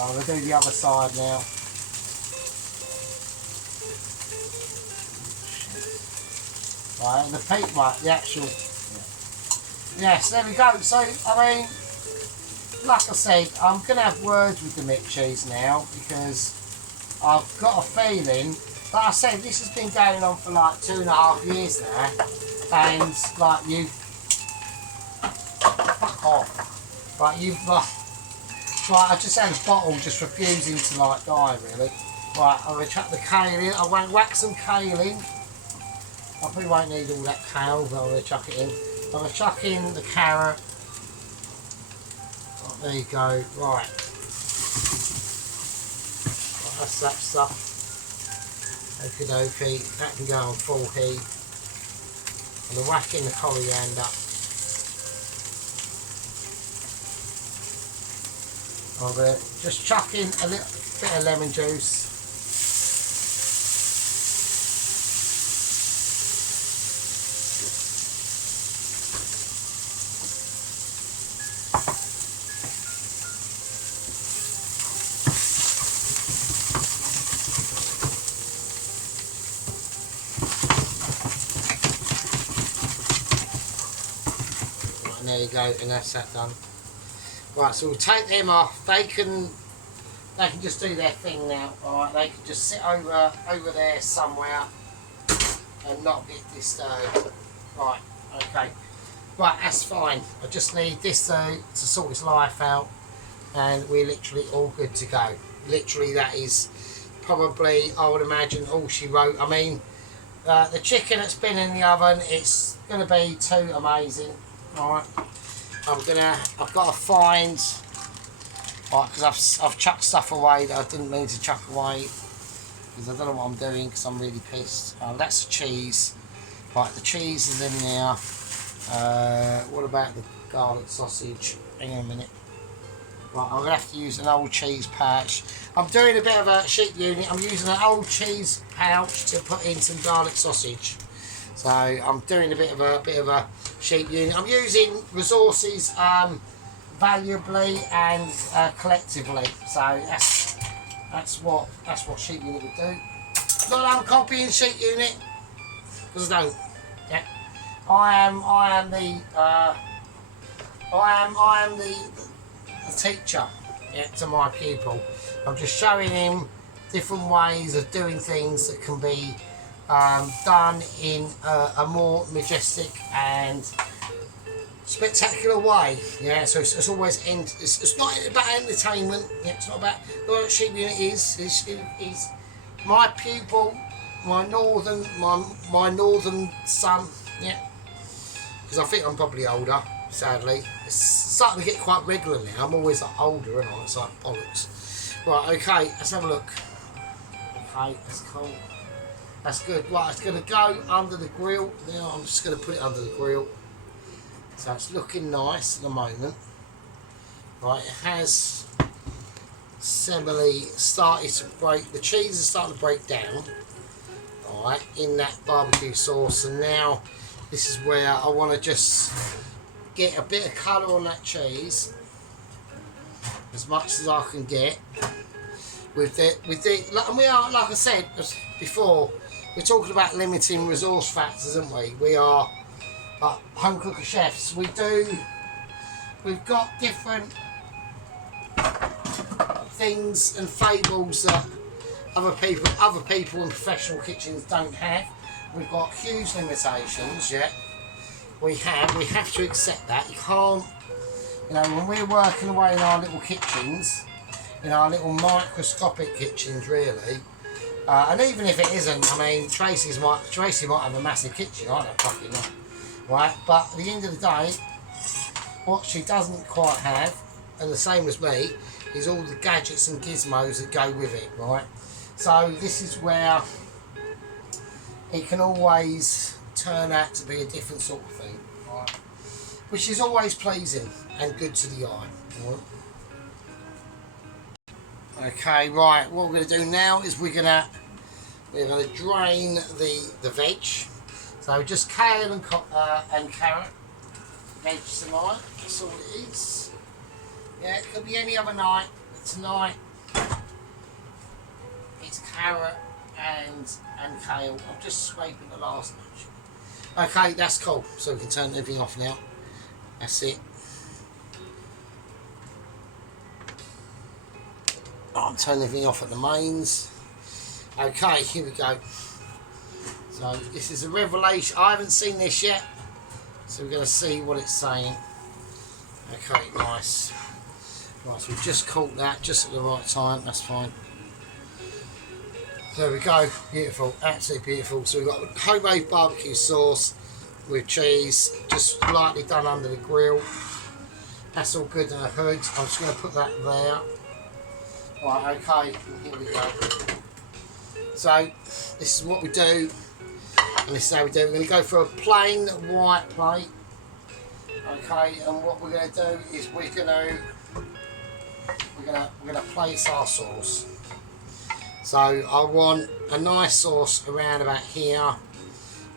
I'm going to do the other side now. Right, and the actual. Yes, there we go. So, I mean, like I said, I'm going to have words with the Mitchies now because I've got a feeling, like I said, this has been going on for like 2.5 years now, and like you fuck off. Right, you've right, I just had a bottle just refusing to like die really. Right, I'm gonna chuck the kale in. I won't whack some kale in. I probably won't need all that kale, but I'm gonna chuck it in. I'm gonna chuck in the carrot. Oh, there you go. Right. That's that stuff. Okie dokie, that can go on full heat. And I'm whacking the coriander. I'm going to just chuck in a little bit of lemon juice. And there you go, and that's that done. Right, so we'll take them off. They can just do their thing now. Alright, they can just sit over there somewhere and not get disturbed. Right, okay. Right, that's fine. I just need this to sort his life out, and we're literally all good to go. Literally, that is probably, I would imagine, all she wrote. I mean, the chicken that's been in the oven, it's going to be too amazing. Alright, I've got to find, right, because I've chucked stuff away that I didn't mean to chuck away, because I don't know what I'm doing, because I'm really pissed. Oh, that's the cheese. Right, the cheese is in there. What about the garlic sausage? Hang on a minute. Right, I'm going to have to use an old cheese pouch. I'm doing a bit of a sheep unit. I'm using an old cheese pouch to put in some garlic sausage. So I'm doing a bit of a sheep unit. I'm using resources valuably and collectively. So that's what sheep unit would do. Not that I'm copying sheep unit, because I don't. Yeah, I am the teacher, yeah, to my pupil. I'm just showing him different ways of doing things that can be done in a more majestic and spectacular way. Yeah, so it's always it's not about entertainment. Yeah, it's not about what sheep unit is my pupil, my northern son. Yeah, because I think I'm probably older. Sadly, it's starting to get quite regular now. I'm always like older, and it's like bollocks. Right, okay, let's have a look. Okay, that's cool. That's good. Right, it's going to go under the grill. Now I'm just going to put it under the grill. So it's looking nice at the moment. Right, it has semi started to break. The cheese is starting to break down. Alright, in that barbecue sauce. And now this is where I want to just get a bit of colour on that cheese. As much as I can get. And we are, like I said before, we're talking about limiting resource factors, aren't we? We are home cooker chefs. We've got different things and fables that other people in professional kitchens don't have. We've got huge limitations, yeah. We have to accept that. You can't, when we're working away in our little kitchens, in our little microscopic kitchens, really. And even if it isn't, I mean, Tracy might have a massive kitchen. I don't fucking know, right? But at the end of the day, what she doesn't quite have, and the same as me, is all the gadgets and gizmos that go with it, right? So this is where it can always turn out to be a different sort of thing, right? Which is always pleasing and good to the eye, right? Okay, right, what we're going to do now is we're going to drain the veg. So just kale and carrot veg tonight, that's all it is. Yeah, it could be any other night, but tonight it's carrot and kale. I'm just scraping the last much. Okay, that's cool, so we can turn everything off now. That's it. I'm turning everything off at the mains. Okay, here we go. So this is a revelation. I haven't seen this yet, so we're going to see what it's saying. Okay, nice. Right, so we've just caught that just at the right time. That's fine. There we go. Beautiful, absolutely beautiful. So we've got homemade barbecue sauce with cheese, just lightly done under the grill. That's all good in the hood. I'm just going to put that there. Right, okay, here we go. So this is what we do, and this is how we do it. We're going to go for a plain white plate. Okay, and what we're going to do is we're going to place our sauce. So I want a nice sauce around about here,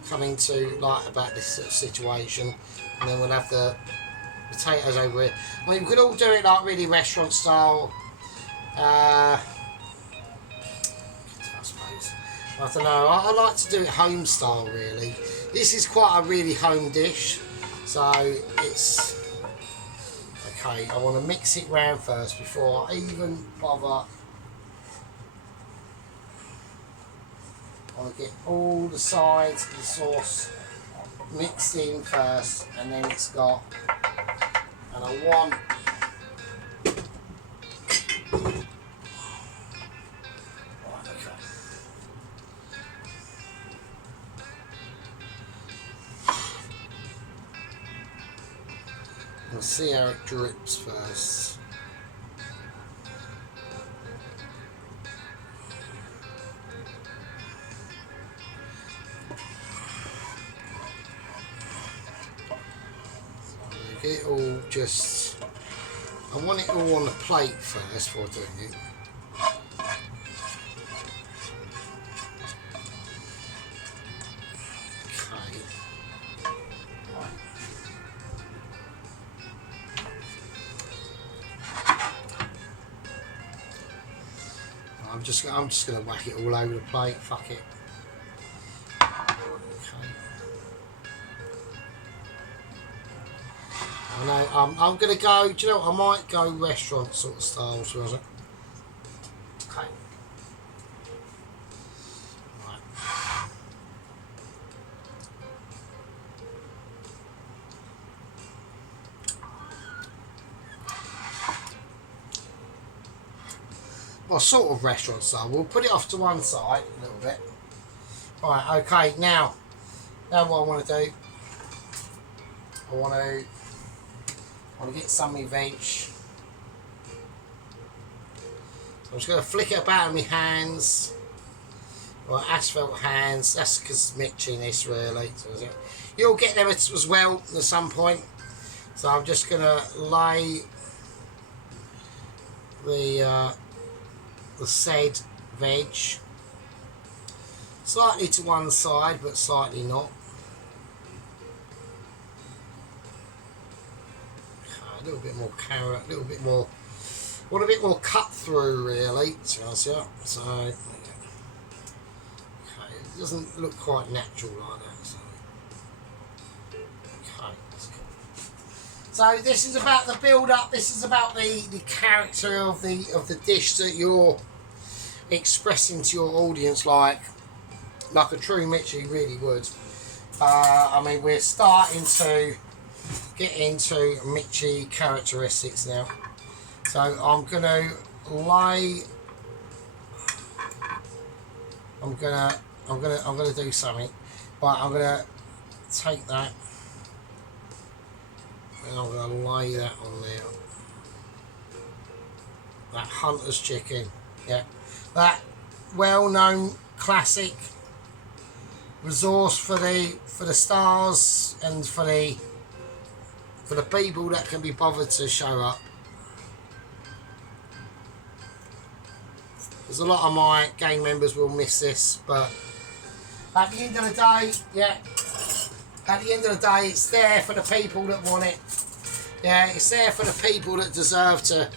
coming to like about this sort of situation, and then we'll have the potatoes over here. I mean, we could all do it like really restaurant style. I suppose. I don't know. I like to do it home style really. This is quite a really home dish, so it's okay. I want to mix it round first before I even bother. I want to get all the sides of the sauce mixed in first, and then it's got, and I want We'll see how it drips first. So get it all just, I want it all on the plate first before doing it. I'm just going to whack it all over the plate. Fuck it. Okay. I know. I'm going to go. Do you know what? I might go restaurant sort of style. So okay. Right. Well, sort of restaurant style. We'll put it off to one side a little bit. Right, okay, now what I want to do, I want to get some of my veg. So I'm just going to flick it about in my hands. Right, asphalt hands, that's because mitchiness really. So you'll get them as well at some point. So I'm just going to lay the said veg slightly to one side, but slightly not. A little bit more carrot, a little bit more, want a bit more cut through really. So okay, it doesn't look quite natural like that. So. Okay, that's cool. So this is about the build up. This is about the character of the dish that you're expressing to your audience like a true Mitchie really would. I mean, we're starting to get into Mitchie characteristics now. So I'm gonna do something. Right, I'm gonna take that and I'm gonna lay that on there. That Hunter's chicken, yeah. That well-known classic resource for the stars and for the people that can be bothered to show up. There's a lot of my gang members will miss this, but at the end of the day, yeah. At the end of the day, it's there for the people that want it. Yeah, it's there for the people that deserve to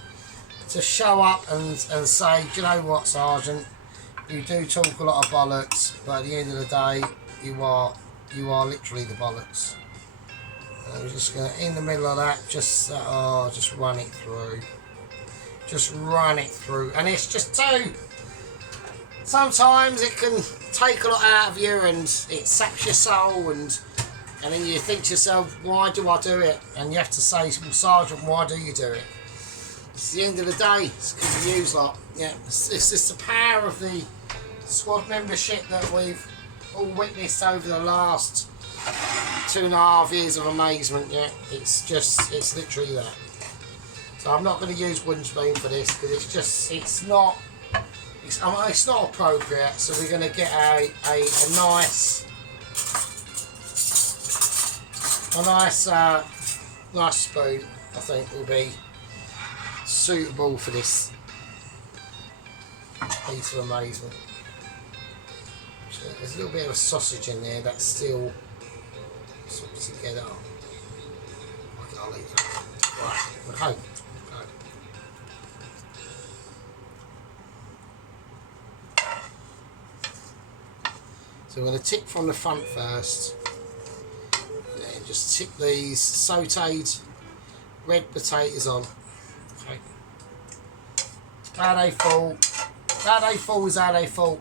show up and say, do you know what, Sargent, you do talk a lot of bollocks, but at the end of the day, you are literally the bollocks. I'm just gonna, in the middle of that, just run it through. Just run it through, and it's just sometimes it can take a lot out of you and it saps your soul, and then you think to yourself, why do I do it? And you have to say, well, Sergeant, why do you do it? It's the end of the day, it's because of you lot. Yeah, it's just the power of the squad membership that we've all witnessed over the last 2.5 years of amazement. Yeah, it's literally that. So I'm not going to use wooden spoon for this because it's not appropriate. So we're going to get a nice spoon. I think will be suitable for this piece of amazement. So there's a little bit of a sausage in there that's still sort of together. I'll eat that. Right, okay. So we're going to tip from the front first. And just tip these sautéed red potatoes on. Okay. How they fall. How they fall is how they fall.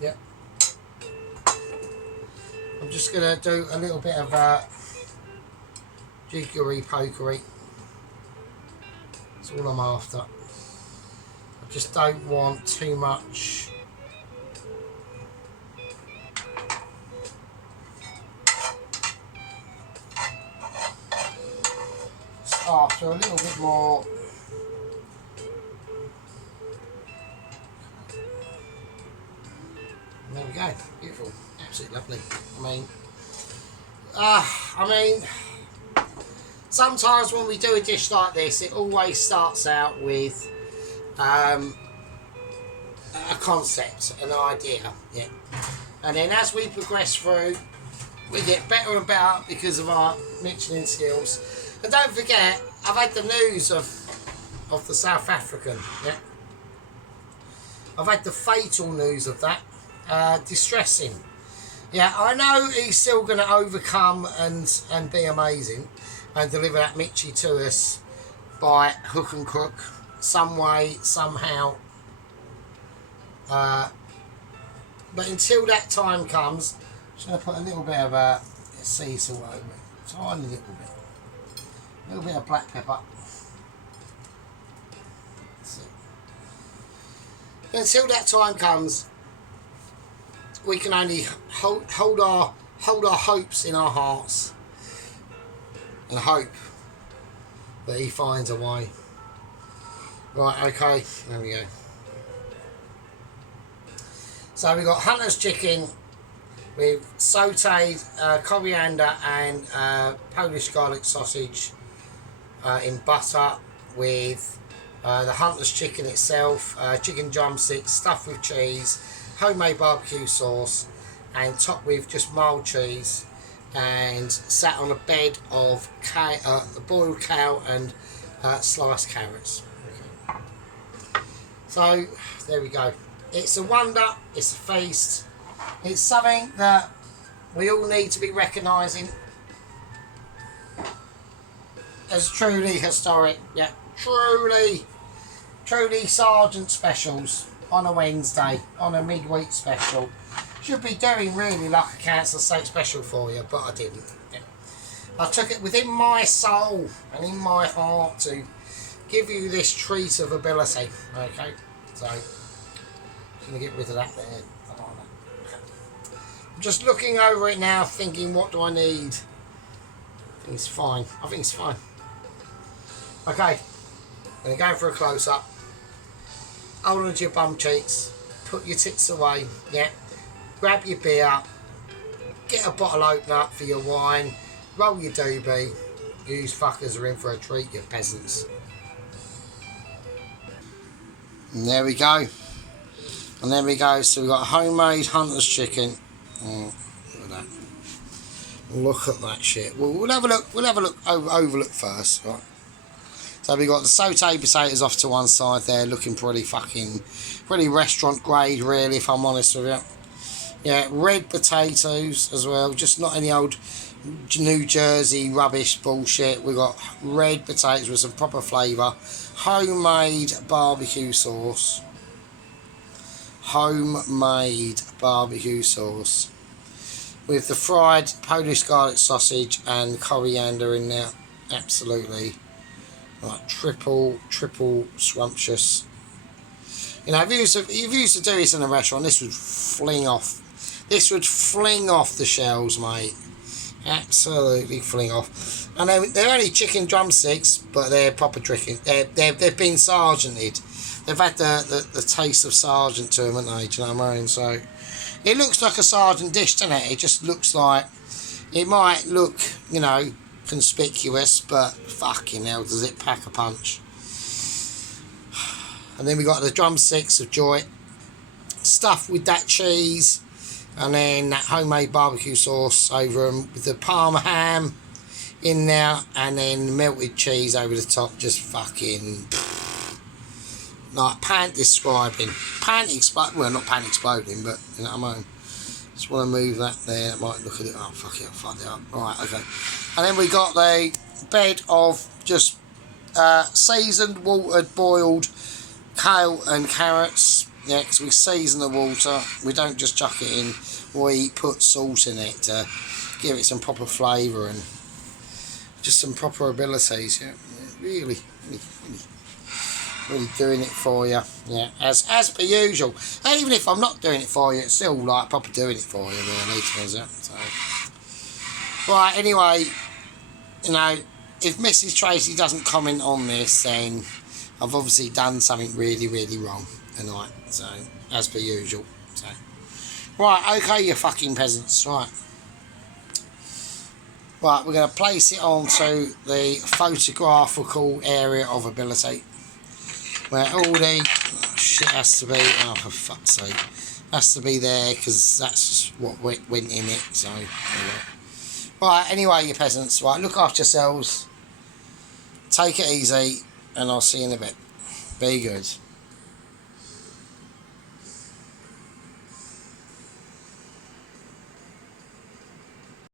Yep. I'm just going to do a little bit of jiggery pokery. That's all I'm after. I just don't want too much. Just after a little bit more. And there we go. Beautiful. Absolutely lovely. I mean, sometimes when we do a dish like this, it always starts out with a concept, an idea, yeah. And then as we progress through, we get better and better because of our Michelin skills. And don't forget, I've had the news of the South African, yeah. I've had the fatal news of that. Distressing. Yeah, I know he's still going to overcome and be amazing and deliver that Michi to us by hook and crook, some way, somehow. But until that time comes, I'm just going to put a little bit of sea salt over it. Tiny little bit. A little bit of black pepper. That's it. But until that time comes, we can only hold our hopes in our hearts and hope that he finds a way. Right, okay, there we go. So we've got Hunter's chicken with sautéed coriander and Polish garlic sausage in butter with the Hunter's chicken itself, chicken drumsticks stuffed with cheese, homemade barbecue sauce, and topped with just mild cheese, and sat on a bed of boiled cow and sliced carrots. Okay. So there we go. It's a wonder, it's a feast, it's something that we all need to be recognising as truly historic. Yeah, truly Sargent specials on a Wednesday, on a midweek special. Should be doing really like a council estate special for you, but I didn't. Yeah. I took it within my soul and in my heart to give you this treat of ability. Okay, so I'm going to get rid of that there. I like that. I'm just looking over it now, thinking, what do I need? I think it's fine. I think it's fine. Okay, I'm going to go for a close-up. Hold on to your bum cheeks, put your tits away, yeah. Grab your beer, get a bottle opener for your wine, roll your doobie. You fuckers are in for a treat, you peasants. And there we go. And there we go. So we've got homemade Hunter's chicken. Oh, look at that. Look at that shit. We'll have a look. We'll have a look. Overlook first, right? So we've got the sautéed potatoes off to one side there, looking pretty restaurant grade, really, if I'm honest with you. Yeah, red potatoes as well, just not any old New Jersey rubbish bullshit. We've got red potatoes with some proper flavour, homemade barbecue sauce, homemade barbecue sauce with the fried Polish garlic sausage and coriander in there. Absolutely. Like triple scrumptious. You know, if you used to do this in a restaurant, this would fling off. This would fling off the shells, mate. Absolutely fling off. And they're only chicken drumsticks, but they're proper tricking. They've been sargented. They've had the taste of Sargent to them, haven't they? Do you know what I mean? So it looks like a Sargent dish, doesn't it? It just looks like, it might look, you know, conspicuous, but fucking hell, does it pack a punch. And then we got the drumsticks of joy, stuffed with that cheese, and then that homemade barbecue sauce over them with the Parma ham in there, and then melted cheese over the top. Just fucking like pant describing, well, not pant exploding, but you know what I mean. Just want to move that there. Might look at it. Oh fuck it, I'll fuck it up. Right, okay. And then we got the bed of just seasoned, watered, boiled kale and carrots. Yeah, because we season the water. We don't just chuck it in. We put salt in it to give it some proper flavour and just some proper abilities. Yeah, really doing it for you. Yeah, as per usual. Even if I'm not doing it for you, it's still like proper doing it for you, really. So, right. Anyway, you know, if Mrs. Tracy doesn't comment on this, then I've obviously done something really wrong tonight. So, as per usual. So, right, okay, you fucking peasants. Right, we're going to place it onto the photographical area of ability, where all the shit has to be. Oh, for fuck's sake, has to be there because that's what went in it. So, right, anyway, you peasants. Right, look after yourselves. Take it easy, and I'll see you in a bit. Be good.